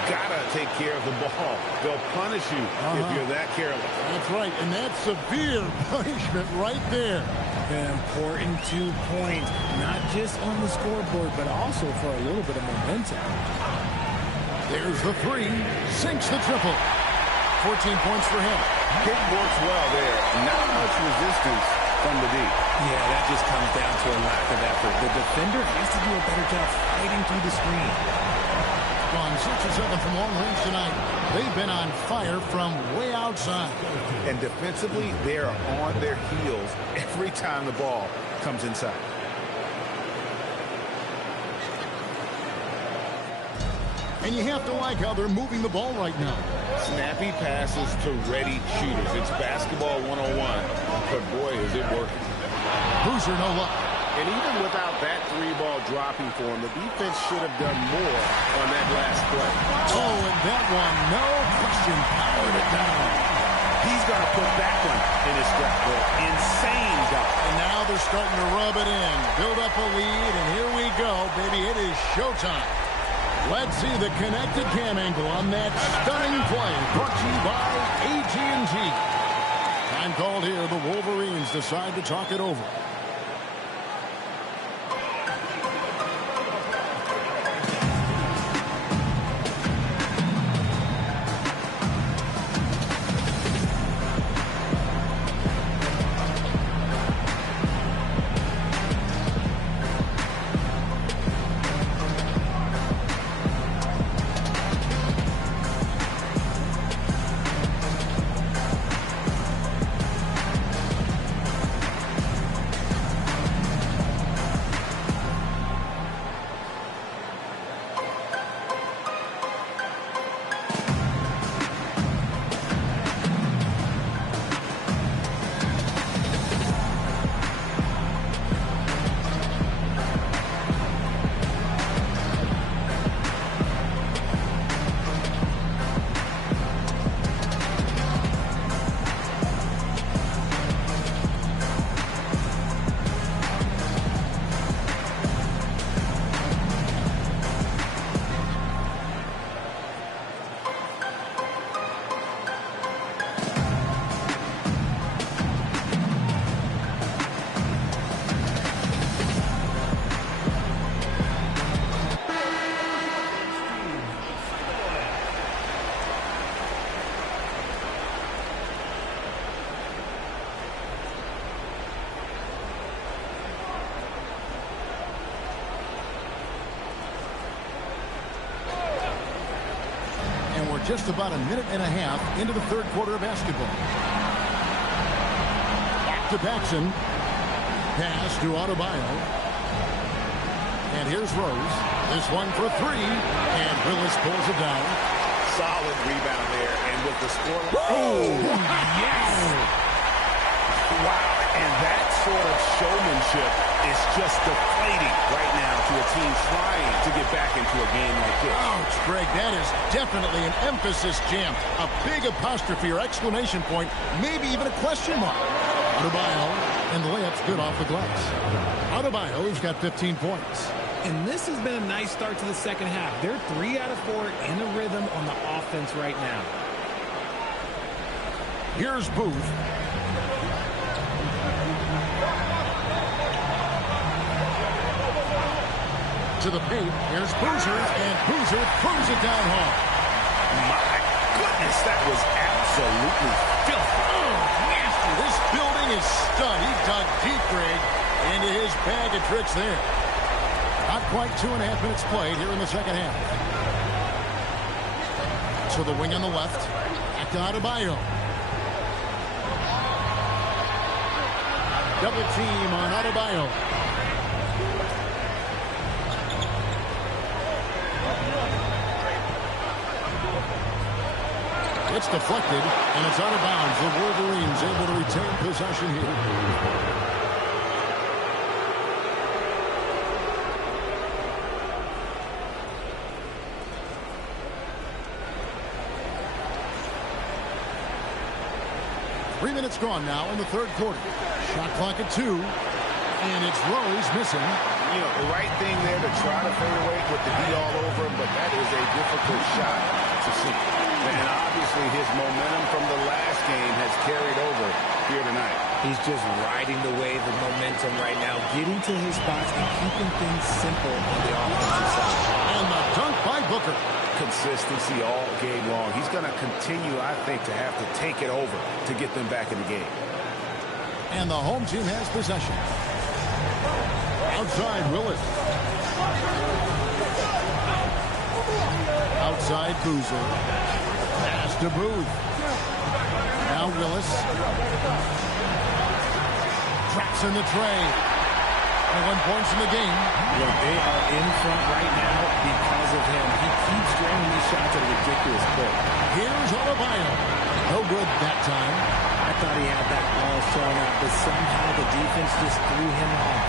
Gotta take care of the ball. They'll punish you if you're that careless. That's right, and that's severe punishment right there. An important 2 points, not just on the scoreboard, but also for a little bit of momentum. There's the three. Sinks the triple. 14 points for him. Kick works well there. Not much resistance from the D. Yeah, that just comes down to a lack of effort. The defender has to do a better job fighting through the screen. Gone 6 or 7 from long range tonight. They've been on fire from way outside. And defensively, they're on their heels every time the ball comes inside. And you have to like how they're moving the ball right now. Snappy passes to ready shooters. It's basketball 101. But boy, is it working. Boozer, no luck. And even without that 3-ball dropping for him, the defense should have done more on that last play. Oh, and that one, no question, powered it down. He's going to put that one in his scrapbook. Insane job. And now they're starting to rub it in. Build up a lead, and here we go, baby. It is showtime. Let's see the connected cam angle on that stunning play. Brought to you by AT&T. Time called here. The Wolverines decide to talk it over. Just about a minute and a half into the third quarter of basketball. Back to Paxson. Pass to Adebayo. And here's Rose. This one for three. And Willis pulls it down. Solid rebound there. And with the score. Oh, yes! Wow. And that sort of showmanship is just deflating right now to a team trying to get back into a game like this. Ouch, Greg, that is definitely an emphasis jam. A big apostrophe or exclamation point, maybe even a question mark. Adebayo, and the layup's good off the glass. Adebayo's got 15 points. And this has been a nice start to the second half. They're 3 out of 4 in a rhythm on the offense right now. Here's Booth. To the paint. Here's Boozer, and Boozer throws it down hard. My goodness, that was absolutely filthy. Oh, nasty. This building is stud. He dug deep, Greg, into his bag of tricks there. Not quite 2.5 minutes played here in the second half. To the wing on the left. Back to Adebayo. Double team on Adebayo. It's deflected, and it's out of bounds. The Wolverines able to retain possession here. Three minutes gone now in the third quarter. Shot clock at 2, and it's Rose missing. you know, the right thing there to try to fade away with the D all over him, but that is a difficult shot to see. And obviously his momentum from the last game has carried over here tonight. He's just riding the wave of momentum right now, getting to his spots and keeping things simple on the offensive side. And the dunk by Booker. Consistency all game long. He's going to continue, I think, to have to take it over to get them back in the game. And the home team has possession. Outside, Willis. Outside, Boozer. Pass to Booth. Now Willis. Traps in the tray. 1 points in the game. Look, they are in front right now because of him. He keeps draining these shots at a ridiculous clip. Here's Adebayo. No good that time. I thought he had that ball thrown out, but somehow the defense just threw him off.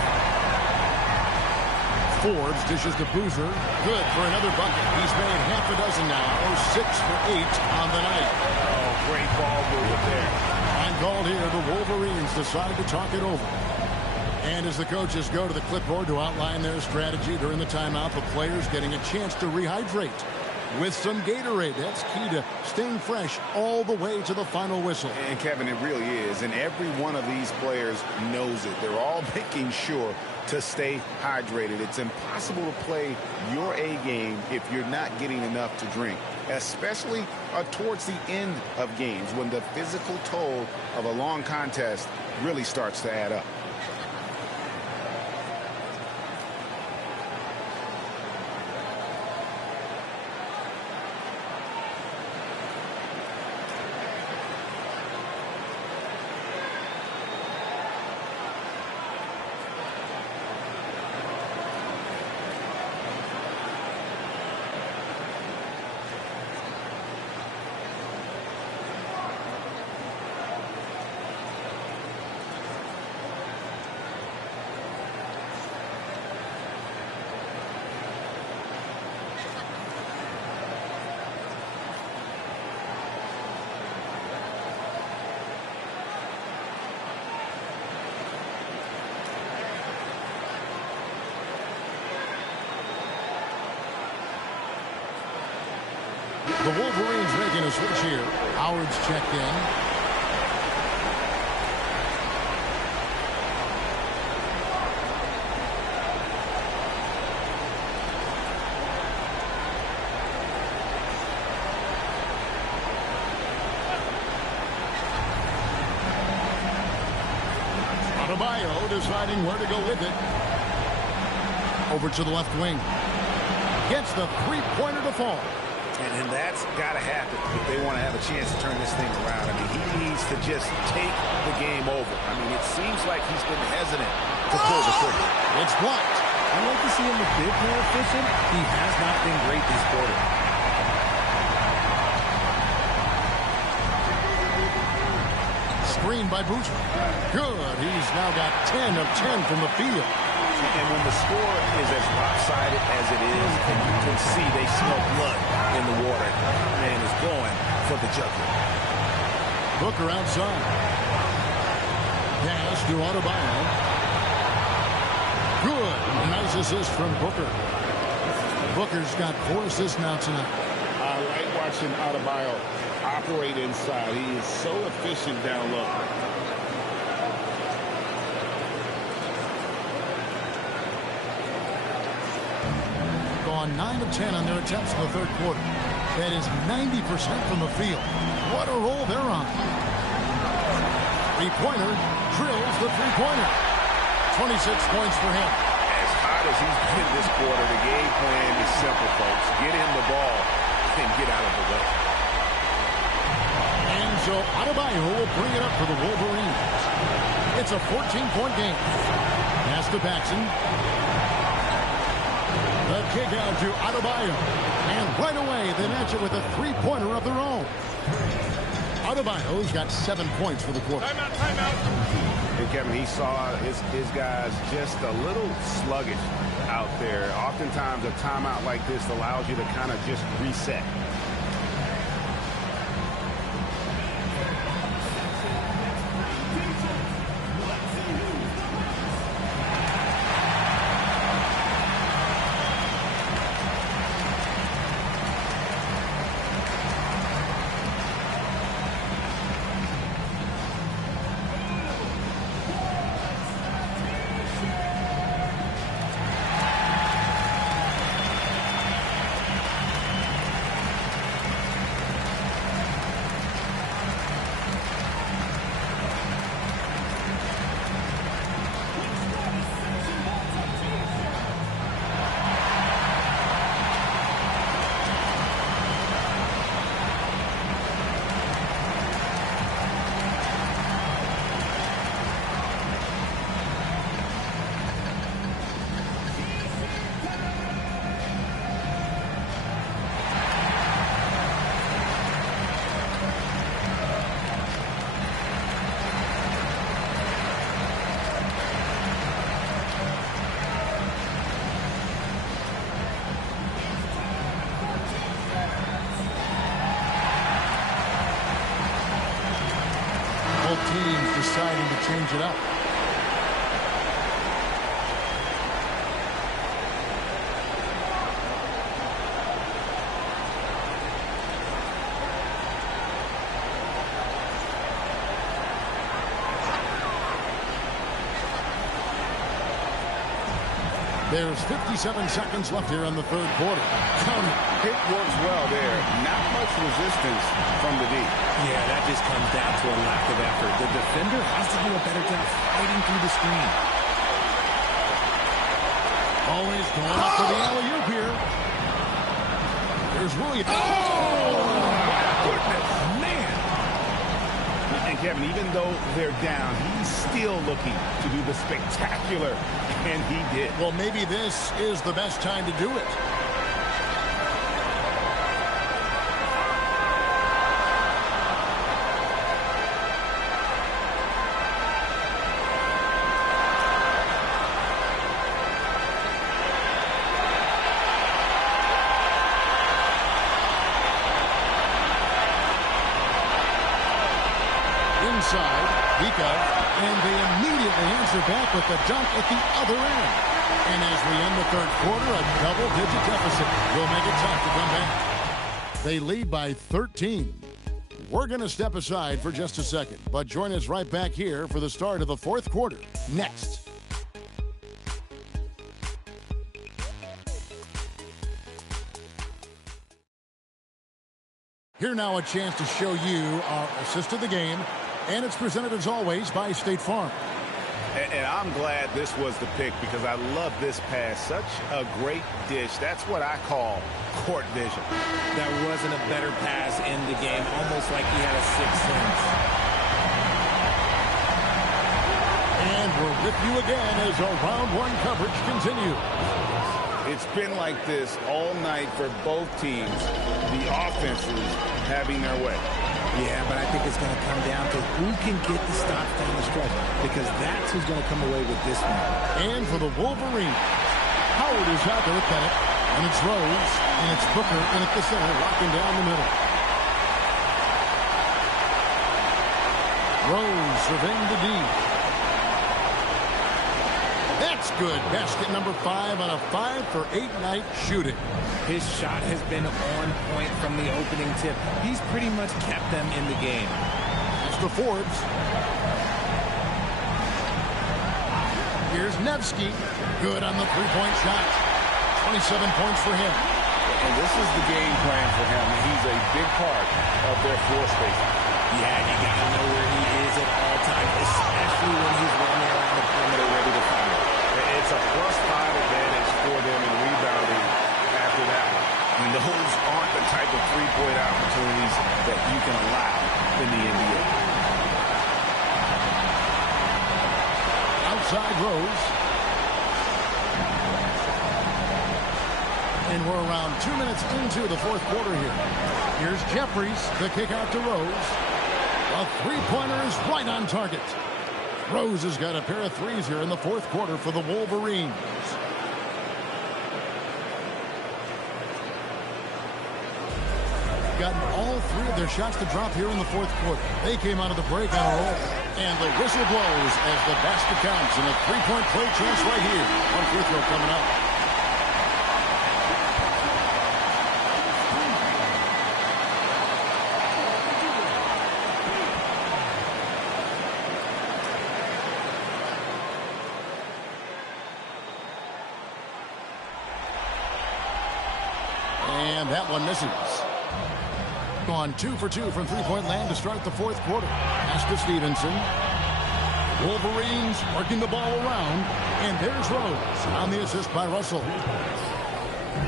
Forbes dishes to Boozer. Good for another bucket. He's made half a dozen now, 6 for 8 on the night. Oh, great ball movement there. And called here, the Wolverines decide to talk it over. And as the coaches go to the clipboard to outline their strategy during the timeout, the players getting a chance to rehydrate with some Gatorade. That's key to staying fresh all the way to the final whistle. And Kevin, it really is. And every one of these players knows it. They're all making sure to stay hydrated. It's impossible to play your A game if you're not getting enough to drink, especially towards the end of games when the physical toll of a long contest really starts to add up. The Wolverines making a switch here. Howard's checked in. Adebayo deciding where to go with it. Over to the left wing. Gets the three-pointer to fall. And that's got to happen if they want to have a chance to turn this thing around. I mean, he needs to just take the game over. I mean, it seems like he's been hesitant to pull the trigger. It's blocked. I'd like to see him a bit more efficient. He has not been great this quarter. Screen by Boozer. Good. He's now got 10 of 10 from the field. And when the score is as lopsided as it is, and you can see they smell blood in the water, man is going for the jugular. Booker outside. Pass to Adebayo. Good. Nice assist from Booker. Booker's got 4 assists now tonight. I like watching Adebayo operate inside. He is so efficient down low. On 9 of 10 on their attempts in the third quarter. That is 90% from the field. What a roll they're on. Three-pointer drills the three-pointer. 26 points for him. As hot as he's been this quarter, the game plan is simple, folks. Get him the ball and get out of the way. And so Adebayo will bring it up for the Wolverines. It's a 14-point game. Pass to Paxson. The kick out to Adebayo. And right away, they match it with a three-pointer of their own. Adebayo's got 7 points for the quarter. Timeout, timeout. And Kevin, he saw his guys just a little sluggish out there. Oftentimes, a timeout like this allows you to kind of just reset. deciding to change it up. There's 57 seconds left here in the third quarter. It works well there. Not much resistance from the D. Yeah, that just comes down to a lack of effort. The defender has to do a better job fighting through the screen. Always going up for the alley-oop here. Here's Williams. Oh, my goodness, man. And Kevin, even though they're down, he's still looking to do the spectacular, and he did. Well, maybe this is the best time to do it. Inside, Vika, and they immediately answer back with the dunk at the other end. And as we end the third quarter, a double-digit deficit will make it tough to come back. They lead by 13. We're going to step aside for just a second, but join us right back here for the start of the fourth quarter next. Here now a chance to show you our assist of the game, and it's presented as always by State Farm. And I'm glad this was the pick because I love this pass. Such a great dish. That's what I call court vision. That wasn't a better pass in the game, almost like he had a sixth sense. And we're with you again as our round one coverage continues. It's been like this all night for both teams. The offenses having their way. Yeah, but I think it's going to come down to who can get the stop down the stretch, because that's who's going to come away with this one. And for the Wolverines, Howard is out there with Bennett, and it's Rose, and it's Booker in at the center, locking down the middle. Rose surveying the D. That's good. Basket number 5 on a 5-for-8 night shooting. His shot has been on point from the opening tip. He's pretty much kept them in the game. That's the Forbes. Here's Nevsky. Good on the three-point shot. 27 points for him. And this is the game plan for him. He's a big part of their floor space. Yeah, you got to know where he is at all times, especially when he's running around the perimeter ready to fire. It's a +5 advantage for them in rebounding after that one. And those aren't the type of three-point opportunities that you can allow in the NBA. Outside Rose. And we're around 2 minutes into the fourth quarter here. Here's Jeffries, the kick out to Rose. A three-pointer is right on target. Rose has got a pair of threes here in the fourth quarter for the Wolverines. Gotten all 3 of their shots to drop here in the fourth quarter. They came out of the break on a roll. And the whistle blows as the basket counts, and a three-point play chance right here. One free throw coming up. And that one misses. Gone 2 for 2 from three-point land to start the fourth quarter. Pass to Stevenson. Wolverines working the ball around. And there's Rose on the assist by Russell.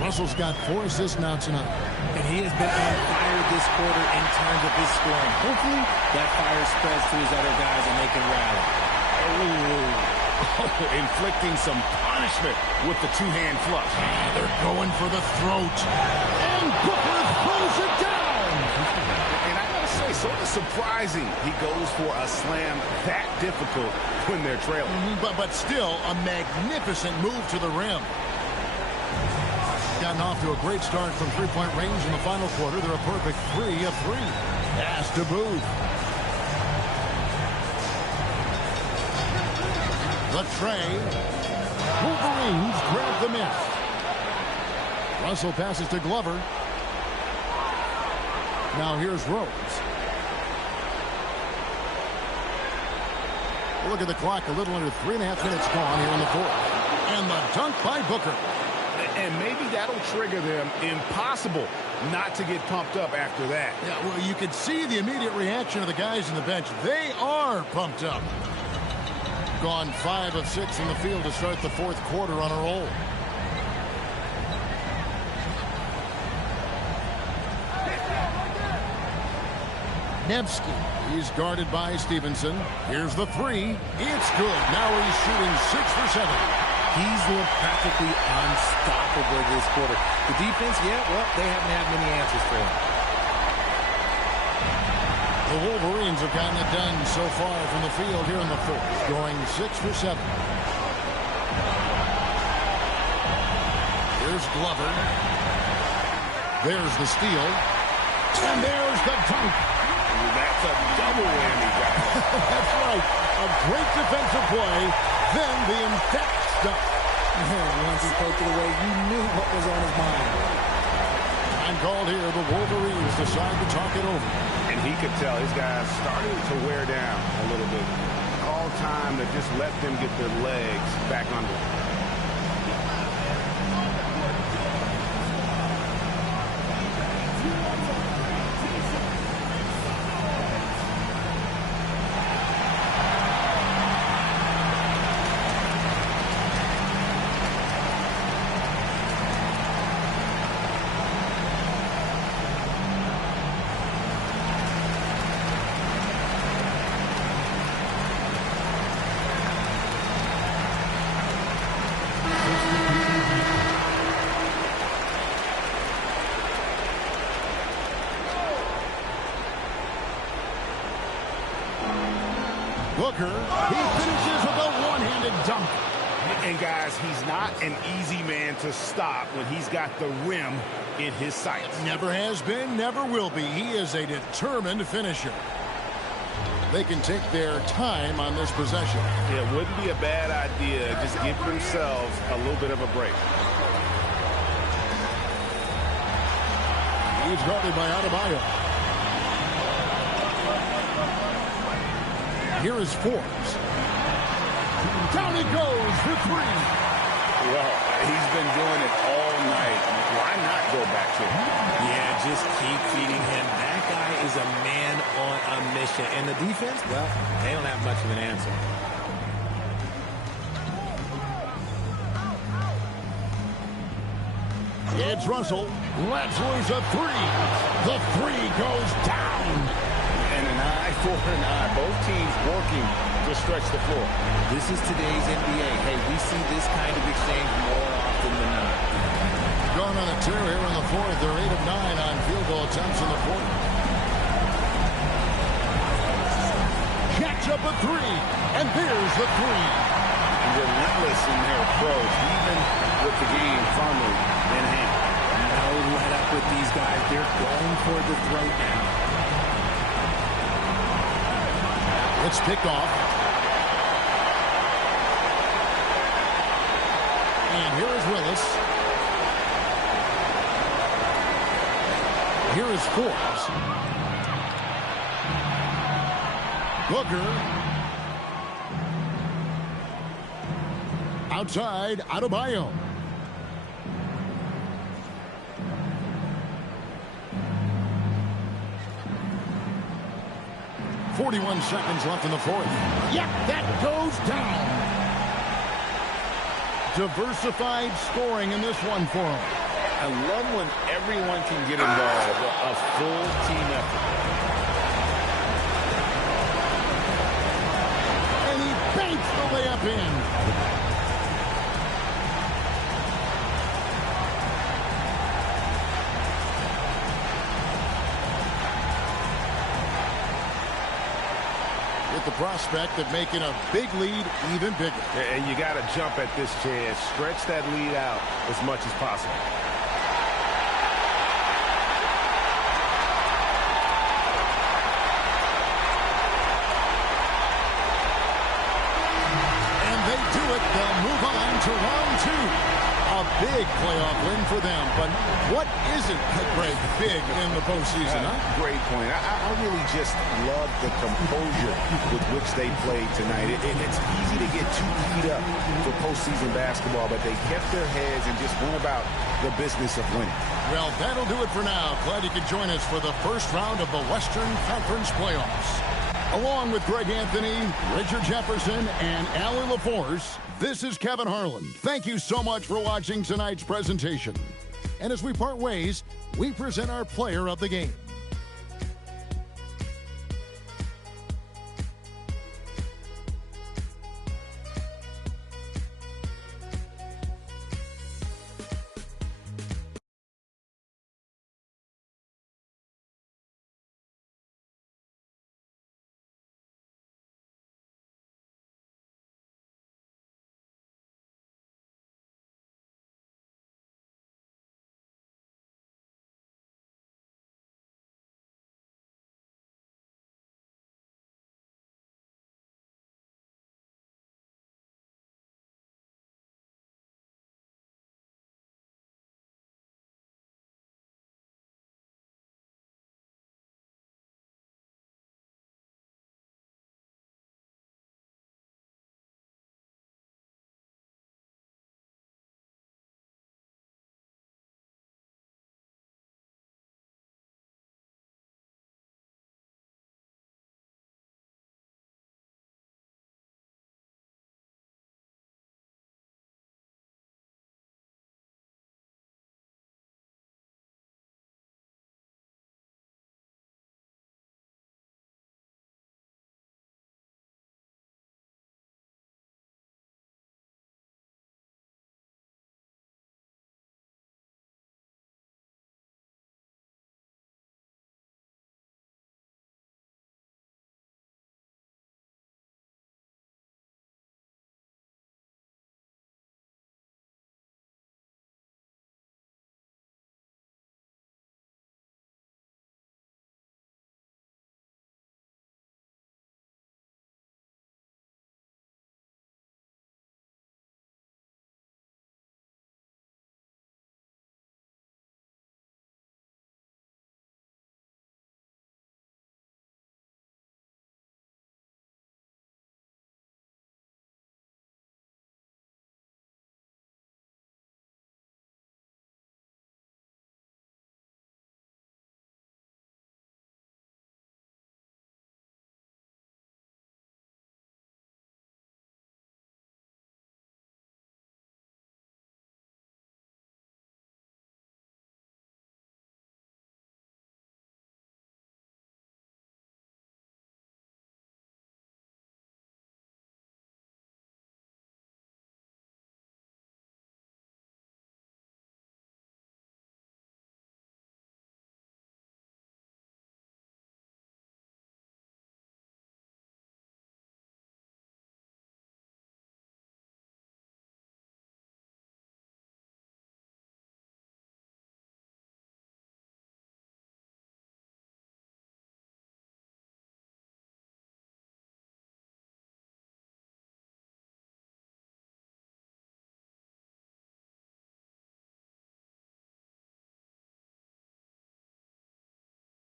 Russell's got 4 assists now tonight. And he has been on fire this quarter in terms of his scoring. Hopefully that fire spreads to his other guys and they can rally. Inflicting some punishment with the two-hand flush. They're going for the throat. And Booker throws it down. And I gotta say, sort of surprising he goes for a slam that difficult when they're trailing. But still a magnificent move to the rim. Gotten off to a great start from three-point range in the final quarter. They're a perfect 3 of 3. Pass to Booth. The tray. Wolverines grab the miss. Russell passes to Glover. Now here's Rose. Look at the clock. A little under 3.5 minutes gone here in the fourth. And the dunk by Booker. And maybe that'll trigger them. Impossible not to get pumped up after that. Yeah, well, you could see the immediate reaction of the guys on the bench. They are pumped up. Gone 5 of 6 in the field to start the fourth quarter on a roll. Nevsky. He's guarded by Stevenson. Here's the three. It's good. Now he's shooting 6 for 7. He's looked practically unstoppable this quarter. The defense, yeah, well, they haven't had many answers for him. The Wolverines have gotten it done so far from the field here in the fourth, going 6 for 7. Here's Glover. There's the steal. And there's the dunk. That's a double whammy, guys. That's right. A great defensive play. Then the in-depth stuff. Once he poked it away, you knew what was on his mind. Time called here. The Wolverines decide to talk it over. And he could tell his guys starting to wear down a little bit. All time to just let them get their legs back under. Booker, he finishes with a one-handed dunk. And guys, he's not an easy man to stop when he's got the rim in his sights. Never has been, never will be. He is a determined finisher. They can take their time on this possession. It wouldn't be a bad idea. Just give themselves a little bit of a break. He's guarded by Adebayo. Here is Forbes. Down he goes for three. Well, he's been doing it all night. Why not go back to him? Yeah, just keep feeding him. That guy is a man on a mission. And the defense, well, they don't have much of an answer. It's Russell. Let's lose a three. The three goes down. And an eye for an eye. Both teams working to stretch the floor. This is today's NBA. Hey, we see this kind of exchange more often than not. Going on a tear here in the fourth. They're 8 of 9 on field goal attempts in the fourth. Catch up a three. And there's the three. Relentless in their approach, even with the game firmly in hand. No let up with these guys. They're going for the throat now. It's picked off. And here is Willis. Here is Forbes. Booker. Outside, Adebayo. .41 seconds left in the fourth. Yep, that goes down. Diversified scoring in this one for him. I love when everyone can get involved. A full team effort. And he banks the layup in. The prospect of making a big lead even bigger. And you got to jump at this chance. Stretch that lead out as much as possible. And they big playoff win for them. But what isn't, Greg, big in the postseason? Great point. I really just love the composure with which they played tonight. It's easy to get too beat up for postseason basketball, but they kept their heads and just went about the business of winning. Well, that'll do it for now. Glad you could join us for the first round of the Western Conference playoffs. Along with Greg Anthony, Richard Jefferson, and Allie LaForce, this is Kevin Harlan. Thank you so much for watching tonight's presentation. And as we part ways, we present our player of the game.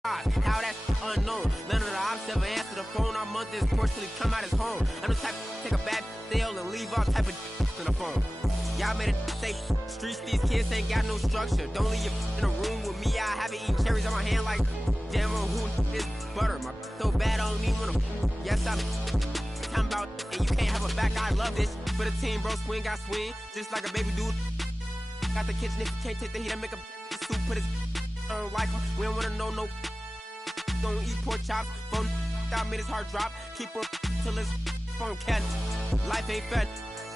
How that's unknown. None of the ops ever answer the phone. Our month is portionally come out his home. I'm the type to take a bad deal and leave all type of in the phone. Y'all made it safe. Streets, these kids ain't got no structure. Don't leave your in a room with me. I have it eating cherries on my hand like damn on who is butter. My so bad I don't even wanna. Yes, I'm talking about and you can't have a back. I love this for the team, bro. Swing, got swing, just like a baby dude. Got the kitchen if you can't take the heat. I make a soup, put his I don't like him. We don't wanna know no. Don't eat pork chops. Phone I made his heart drop. Keep on till his phone cat. Life ain't fed.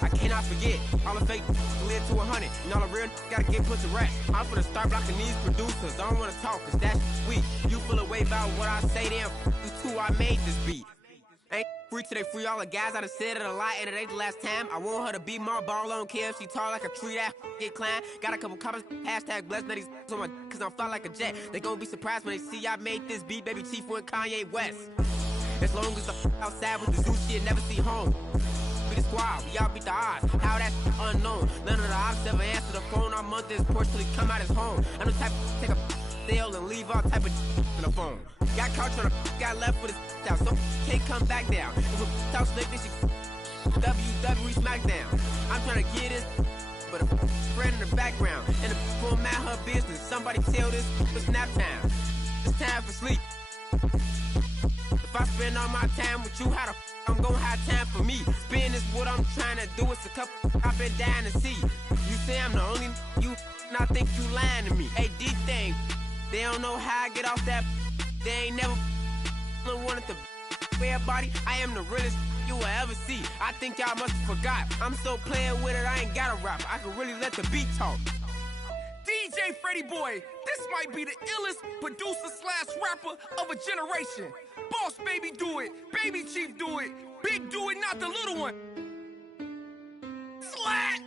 I cannot forget. All the fake live to 100. And all the real gotta get put to rest. I'm finna start blocking these producers. I don't wanna talk, cause that's sweet. You feel away about what I say, damn. You too, I made this beat. Ain't free till they free all the guys. I done said it a lot, and it ain't the last time. I want her to be my ball. I don't care if she tall like a tree, that get climbed. Got a couple comments, hashtag blessed, now these on my cause I'm fly like a jet. They gon' be surprised when they see I made this beat, baby Chief and Kanye West. As long as the outside with the zoo shit, never see home. We the squad. We all beat the odds. How that's unknown. None of the ops ever answer the phone. Our month is Porsche till he come out his home. I'm the type to take a sale and leave all type of in the phone. Got caught trying to got left with his out, so can't come back down. If a talk slick, then she WWE SmackDown. I'm trying to get this, but a friend in the background. And the full man her business. Somebody tell this it's nap time. It's time for sleep. If I spend all my time with you, how the I'm gonna have time for me? Spend is what I'm trying to do. It's a couple I've been dying to see. You say I'm the only you, and I think you lying to me. Hey, D-Thing, they don't know how I get off that. They ain't never wanted to everybody. I am the realest you will ever see. I think y'all must have forgot. I'm still playing with it, I ain't got a rap. I can really let the beat talk. DJ Freddie Boy, this might be the illest producer/rapper of a generation. Boss Baby do it, Baby Chief do it, Big do it, not the little one. Slat!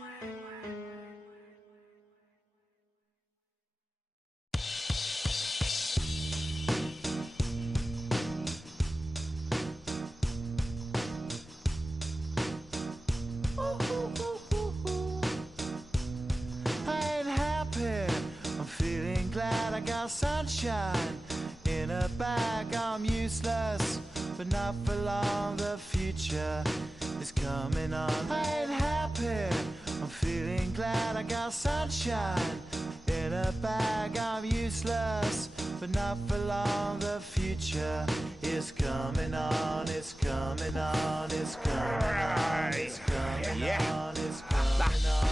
I got sunshine in a bag. I'm useless, but not for long. The future is coming on. I ain't happy. I'm feeling glad. I got sunshine in a bag. I'm useless, but not for long. The future is coming on. It's coming on. It's coming on. It's coming on. It's coming on.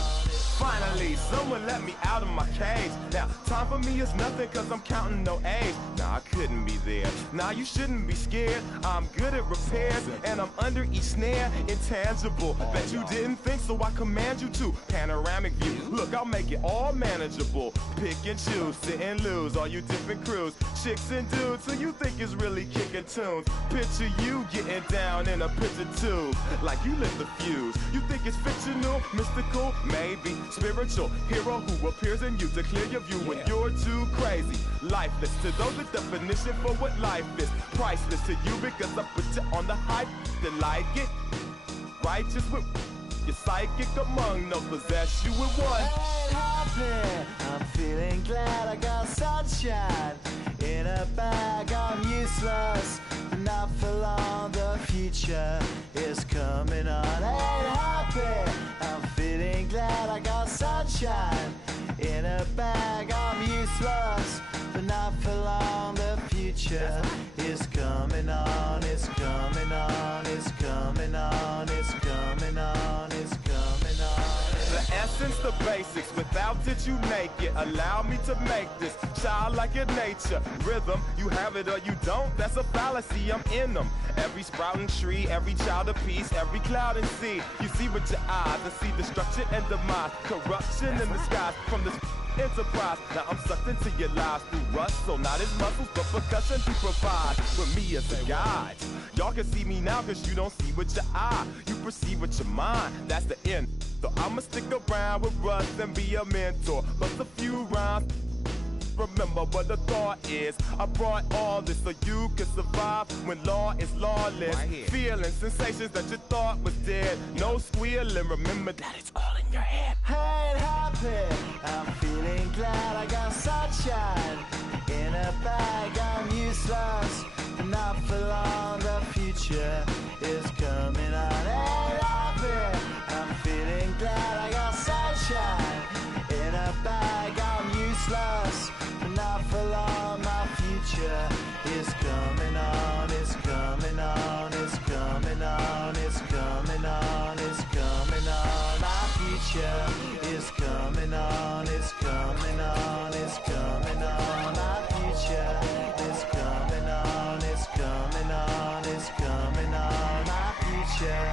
Finally, someone let me out of my cage. Now, time for me is nothing cause I'm counting no A's. Nah, I couldn't be there. Nah, you shouldn't be scared. I'm good at repairs and I'm under each snare. Intangible. Bet you didn't think so I command you to. Panoramic view. Look, I'll make it all manageable. Pick and choose, sit and lose. All you different crews, chicks and dudes who you think is really kicking tunes. Picture you getting down in a picture tube. Like you lit the fuse. You think it's fictional, mystical, maybe. Spiritual hero who appears in you to clear your view when you're too crazy. Lifeless to those, the definition for what life is. Priceless to you because I put you on the hype. Then like it. Righteous with your psychic among no possess you with one. I ain't happy. I'm feeling glad. I got sunshine in a bag. I'm useless, but not for long. The future is coming on. I ain't happy. I'm feeling glad. I got sunshine in a bag. I'm useless, but not for long. The future is coming on. It's coming on. It's coming on. It's coming on. It's coming on. The essence, the basics, without it you naked. Allow me to make this childlike in nature. Rhythm, you have it or you don't, that's a fallacy, I'm in them. Every sprouting tree, every child of peace, every cloud and sea. You see with your eyes and see destruction and demise. Corruption in the skies from this enterprise. Now I'm sucked into your lives through rust, so not as muscles, but percussion to provide with me as a guide. Y'all can see me now cause you don't see with your eye. You perceive with your mind, that's the end. So I'ma stick around with Russ and be a mentor. Bust a few rhymes. Remember what the thought is. I brought all this so you can survive when law is lawless. Feeling sensations that you thought was dead. No squealing, remember that it's all in your head. I ain't happy. I'm feeling glad. I got sunshine in a bag. I'm useless, but not for long. The future is coming on. I ain't happy. I'm feeling glad. I got sunshine in a bag. I'm useless, but not for long. My future is coming on. It's coming on. It's coming on. It's coming on. It's coming on. My future is coming on. It's coming on. It's coming on. My future is coming on. It's coming on. It's coming on. My future.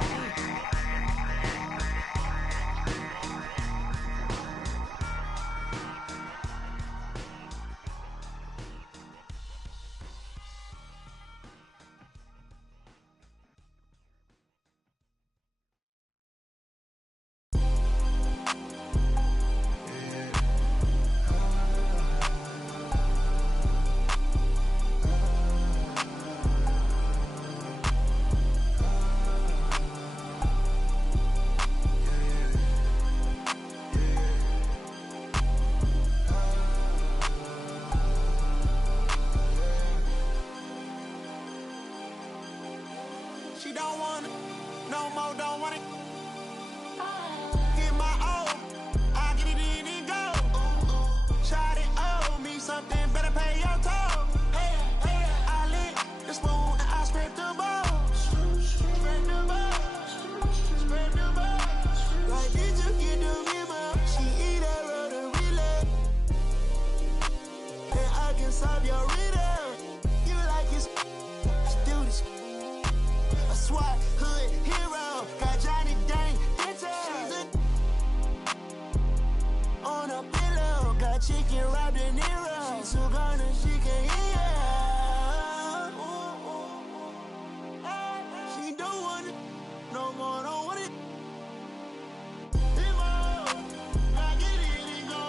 don't want it, no more, don't want it. Get my own, I get it in and go. Shot it, owe me something, better pay your toll. I lick the spoon and I scrape the balls. Scrape the balls, scrape the balls. Like, did you get the memo? She eat that road and relay. And I can solve your riddle. You like it, let's do this. A SWAT hood hero, got Johnny Dang details. On a pillow, got chicken wrapped in Nero. She's so gone and she can hear. She don't want it, no more, don't want it. I get it and go.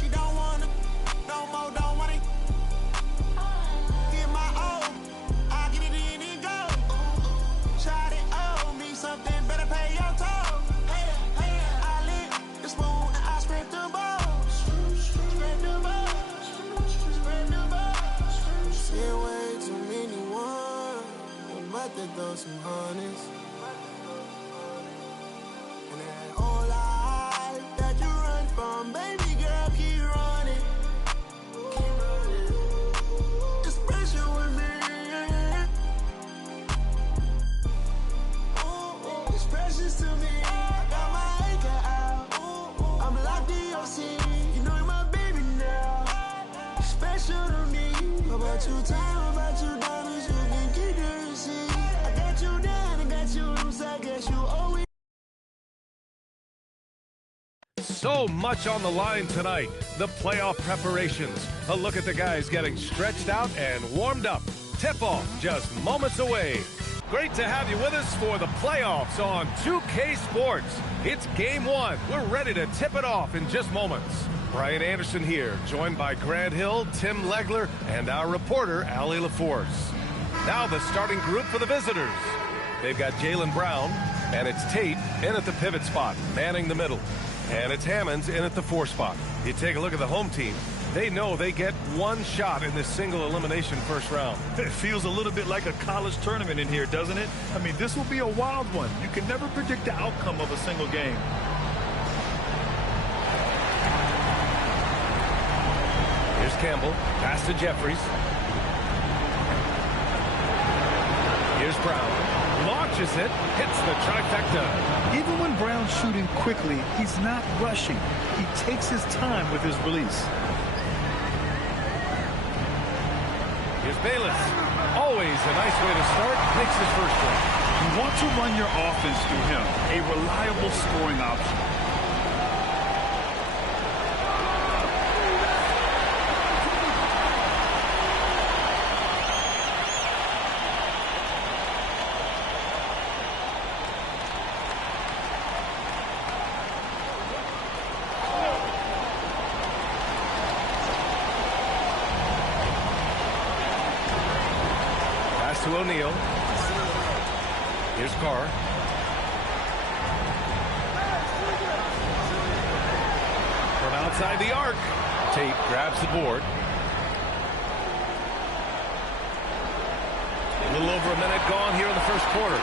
She don't want it, no more, don't want it. Get my own, I get it in and go. Shot it, owe me something, better pay your toll. I lick the spoon and I scrape the balls. Scrape the balls, scrape the balls. Seen way too many ones, I'm about to throw some honeys. And that whole life that you run from, baby girl, keep running. Keep running. It's special with me. It's precious to me. I got my anchor out. I'm locked in your scene. You know you're my baby now. Special to me. About you time, about you diamonds, you can keep the receipt. I got you down, I got you loose, I guess you always. So much on the line tonight. The playoff preparations. A look at the guys getting stretched out and warmed up. Tip-off just moments away. Great to have you with us for the playoffs on 2K Sports. It's game one. We're ready to tip it off in just moments. Brian Anderson here, joined by Grant Hill, Tim Legler, and our reporter, Allie LaForce. Now the starting group for the visitors. They've got Jaylen Brown, and it's Tate in at the pivot spot, manning the middle. And it's Hammonds in at the 4 spot. You take a look at the home team. They know they get one shot in this single elimination first round. It feels a little bit like a college tournament in here, doesn't it? I mean, this will be a wild one. You can never predict the outcome of a single game. Here's Campbell, pass to Jeffries. Here's Brown, launches it, hits the trifecta. Even when Brown's shooting quickly, he's not rushing. He takes his time with his release. Here's Bayless. Always a nice way to start. Makes his first one. You want to run your offense through him, a reliable scoring option. To O'Neal. Here's Carr. From outside the arc, Tate grabs the board. A little over a minute gone here in the first quarter.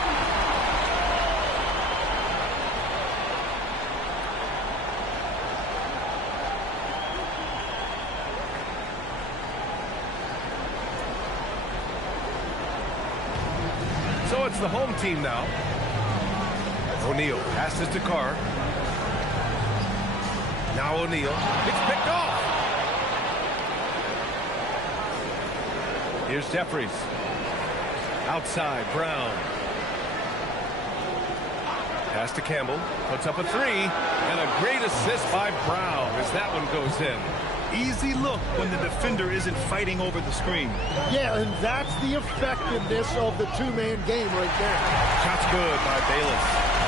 So it's the home team now. O'Neal passes to Carr. Now O'Neal. It's picked off. Here's Jeffries. Outside, Brown. Pass to Campbell. Puts up a three. And a great assist by Brown as that one goes in. Easy look when the defender isn't fighting over the screen. Yeah, and that's the effectiveness of the two-man game right there. Shot's good by Bayless.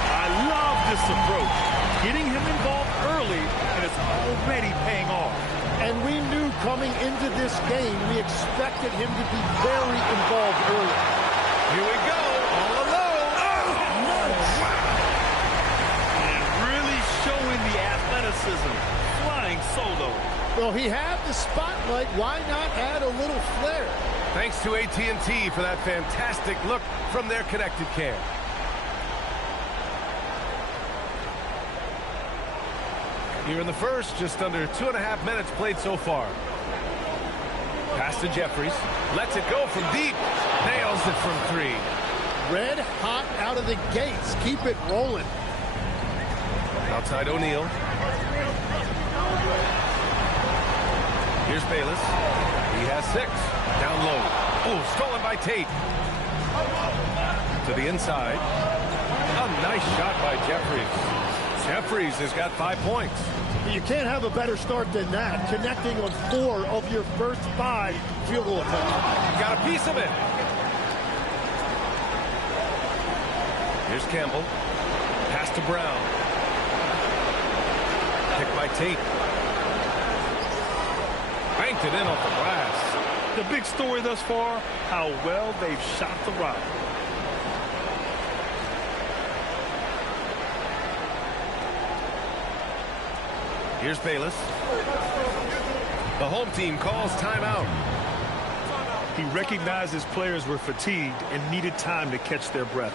I love this approach. Getting him involved early, and it's already paying off. And we knew coming into this game, we expected him to be very involved early. Here we go, all alone. Oh, nice. And really showing the athleticism. Flying solo. Well, he had the spotlight. Why not add a little flair? Thanks to AT&T for that fantastic look from their connected cam. Here in the first, just under 2.5 minutes played so far. Pass to Jeffries. Lets it go from deep. Nails it from 3. Red hot out of the gates. Keep it rolling. Outside O'Neal. Here's Bayless. He has 6. Down low. Oh, stolen by Tate. To the inside. A nice shot by Jeffries. Jeffries has got 5 points. You can't have a better start than that. Connecting on 4 of your first 5 field goal attempts. Got a piece of it. Here's Campbell. Pass to Brown. Picked by Tate. Banked it in off the glass. The big story thus far, how well they've shot the rock. Here's Bayless. The home team calls timeout. He recognized his players were fatigued and needed time to catch their breath.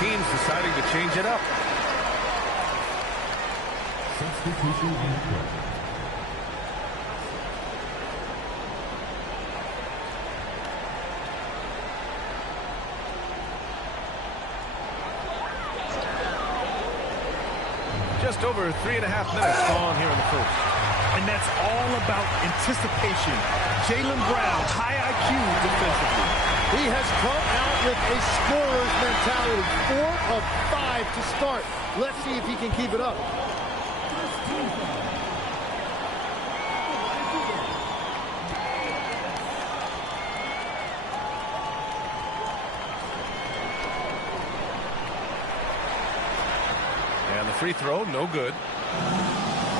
Teams deciding to change it up. Substitution and Just over 3.5 minutes gone here in the first. And that's all about anticipation. Jaylen Brown, high IQ defensively. He has come out with a scorer's mentality. 4 of 5 to start. Let's see if he can keep it up. And the free throw, no good.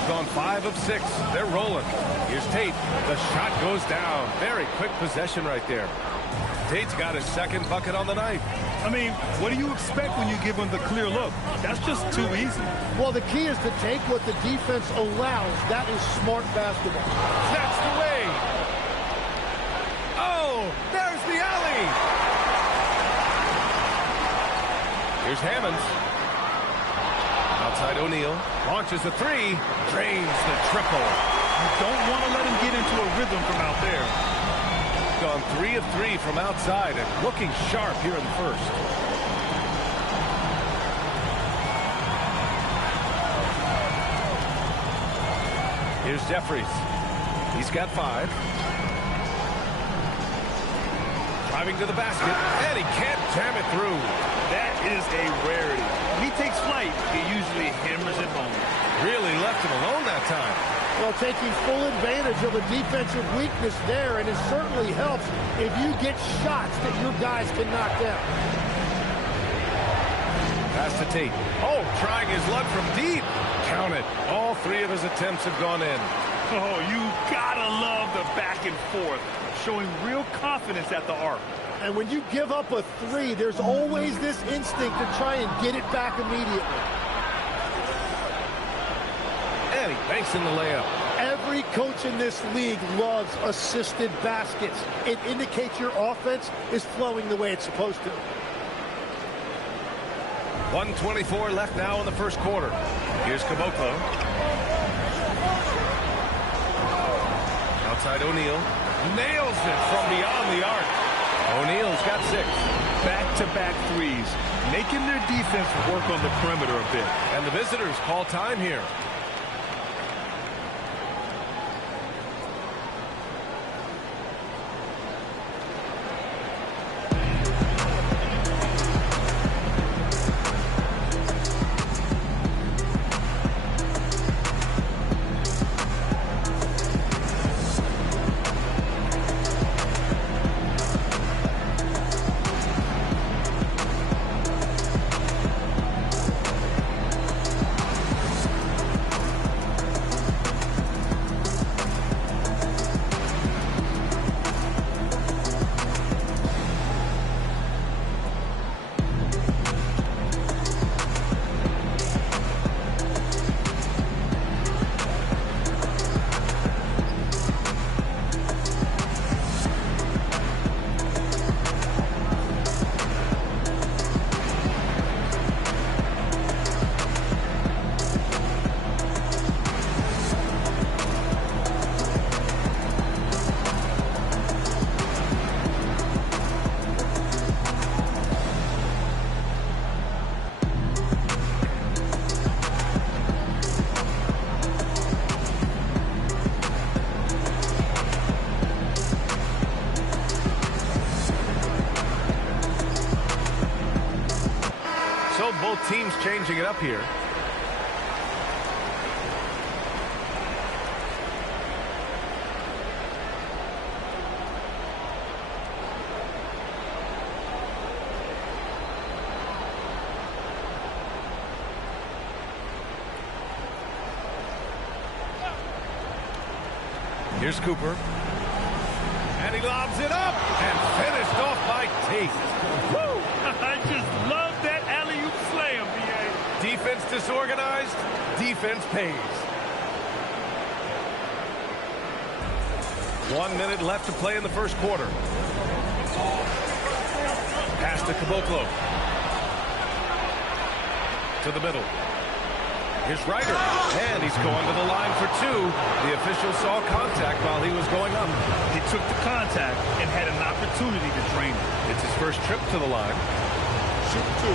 Gone 5 of 6. They're rolling. Here's Tate. The shot goes down. Very quick possession right there. Tate's got his second bucket on the night. I mean, what do you expect when you give him the clear look? That's just too easy. Well, the key is to take what the defense allows. That is smart basketball. Snatched away. Oh, there's the alley. Here's Hammonds. Outside O'Neal. Launches a 3. Drains the triple. You don't want to let him get into a rhythm from out there. Gone 3 of 3 from outside and looking sharp here in the first. Here's Jeffries. He's got 5. Driving to the basket, and he can't jam it through. That is a rarity. When he takes flight, he usually hammers it home. Really left him alone that time. Well, taking full advantage of a defensive weakness there, and it certainly helps if you get shots that your guys can knock down. Pass to Tate. Oh, trying his luck from deep. Count it. All 3 of his attempts have gone in. Oh, you gotta love the back and forth, showing real confidence at the arc. And when you give up a 3, there's always this instinct to try and get it back immediately. And he banks in the layup. Every coach in this league loves assisted baskets. It indicates your offense is flowing the way it's supposed to. 1:24 left now in the first quarter. Here's Caboclo. Outside O'Neal. Nails it from beyond the arc. O'Neal's got 6. Back-to-back threes, making their defense work on the perimeter a bit. And the visitors call time here. Both teams changing it up here. Here's Cooper. And he lobs it up and finished off by Tate. Woo! I just love that alley-oop slam, B.A. Defense disorganized, defense pays. 1 minute left to play in the first quarter. Pass to Caboclo. To the middle. Here's Ryder. And he's going to the line for 2. The official saw contact while he was going up. He took the contact and had an opportunity to drain it. It's his first trip to the line. Shoot 2.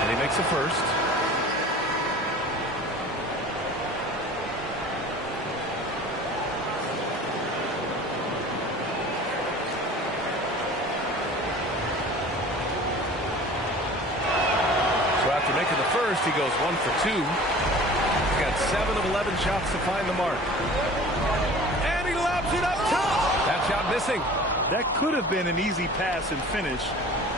And he makes a first. Making the first, he goes 1 for 2. He's got 7 of 11 shots to find the mark. And he lobs it up top. That shot missing. That could have been an easy pass and finish.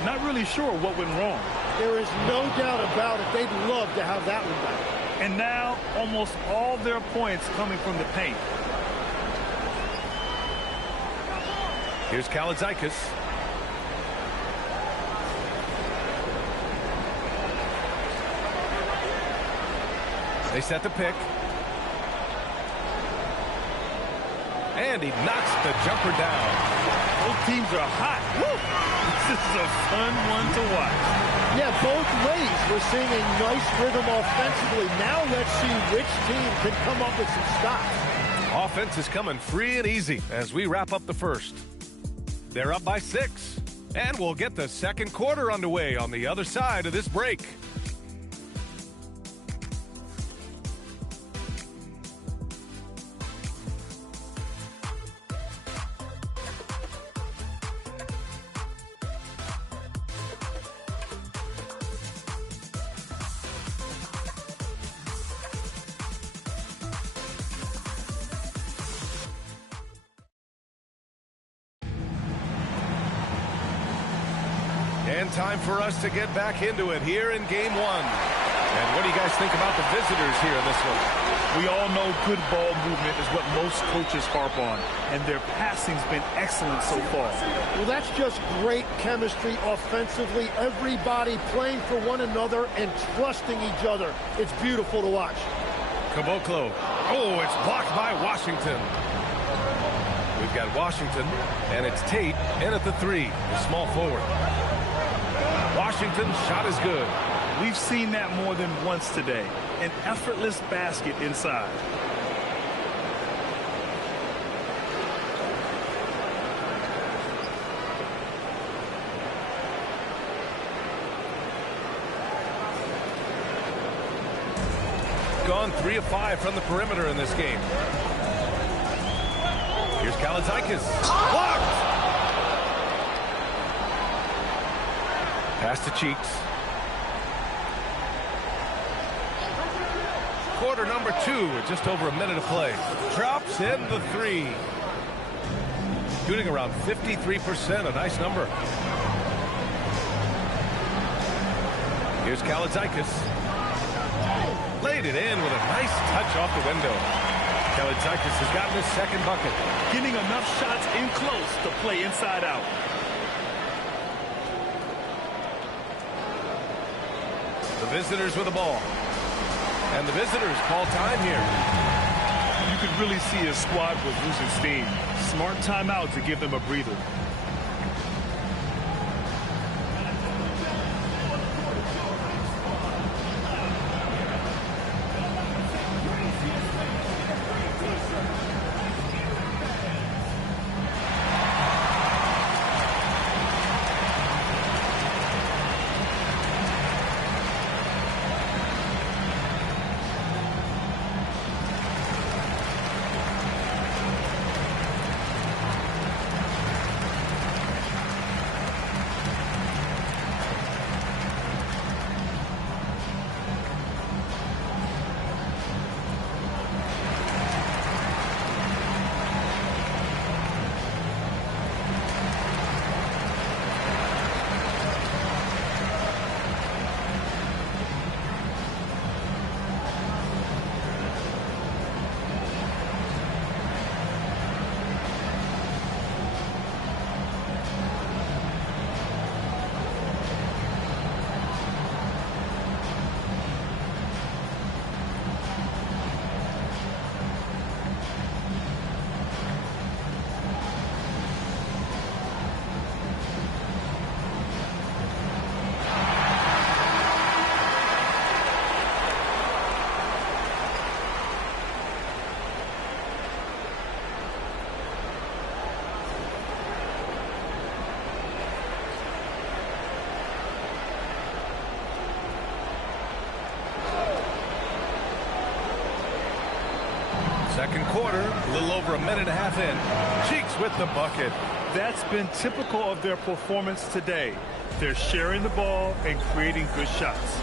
Not really sure what went wrong. There is no doubt about it. They'd love to have that one back. And now almost all their points coming from the paint. Here's Kalaitzakis. They set the pick. And he knocks the jumper down. Both teams are hot. Woo! This is a fun one to watch. Yeah, both ways. We're seeing a nice rhythm offensively. Now let's see which team can come up with some stops. Offense is coming free and easy as we wrap up the first. They're up by 6. And we'll get the second quarter underway on the other side of this break. And time for us to get back into it here in game 1. And what do you guys think about the visitors here in this one? We all know good ball movement is what most coaches harp on, and their passing's been excellent so far. Well, that's just great chemistry offensively. Everybody playing for one another and trusting each other. It's beautiful to watch. Caboclo. Oh, it's blocked by Washington. We've got Washington, and it's Tate in at the 3, the small forward. Washington's shot is good. We've seen that more than once today. An effortless basket inside. Gone 3 of 5 from the perimeter in this game. Here's Kalaitzakis. Blocked! Pass to Cheeks. Quarter number 2 with just over a minute of play. Drops in the 3. Shooting around 53%, a nice number. Here's Kalaitzakis. Laid it in with a nice touch off the window. Kalaitzakis has gotten his second bucket. Getting enough shots in close to play inside out. The visitors with the ball. And the visitors call time here. You could really see his squad was losing steam. Smart timeout to give them a breather. Second quarter, a little over a minute and a half in. Cheeks with the bucket. That's been typical of their performance today. They're sharing the ball and creating good shots.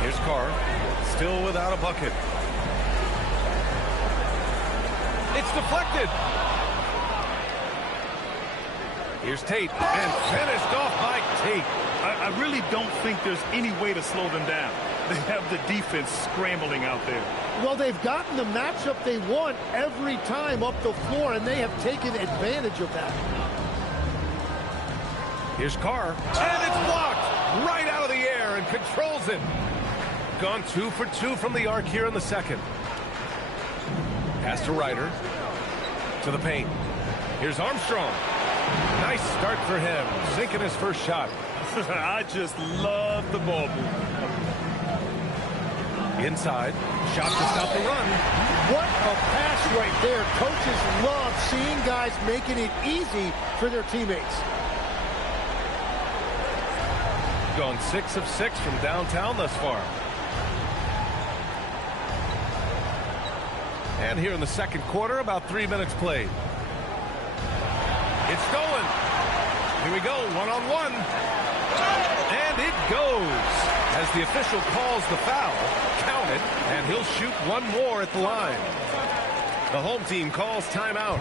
Here's Carr, still without a bucket. It's deflected. Here's Tate, and finished off by Tate. I really don't think there's any way to slow them down. They have the defense scrambling out there. Well, they've gotten the matchup they want every time up the floor, and they have taken advantage of that. Here's Carr, and it's blocked right out of the air and controls it. Gone 2 for 2 from the arc here in the second. Pass to Ryder, to the paint. Here's Armstrong. Nice start for him, sinking his first shot. I just love the ball movement. Inside, shot to stop the run. What a pass right there. Coaches love seeing guys making it easy for their teammates. Gone 6 of 6 from downtown thus far. And here in the second quarter, about 3 minutes played. It's stolen. Here we go, one-on-one. And it goes. As the official calls the foul, count it, and he'll shoot one more at the line. The home team calls timeout.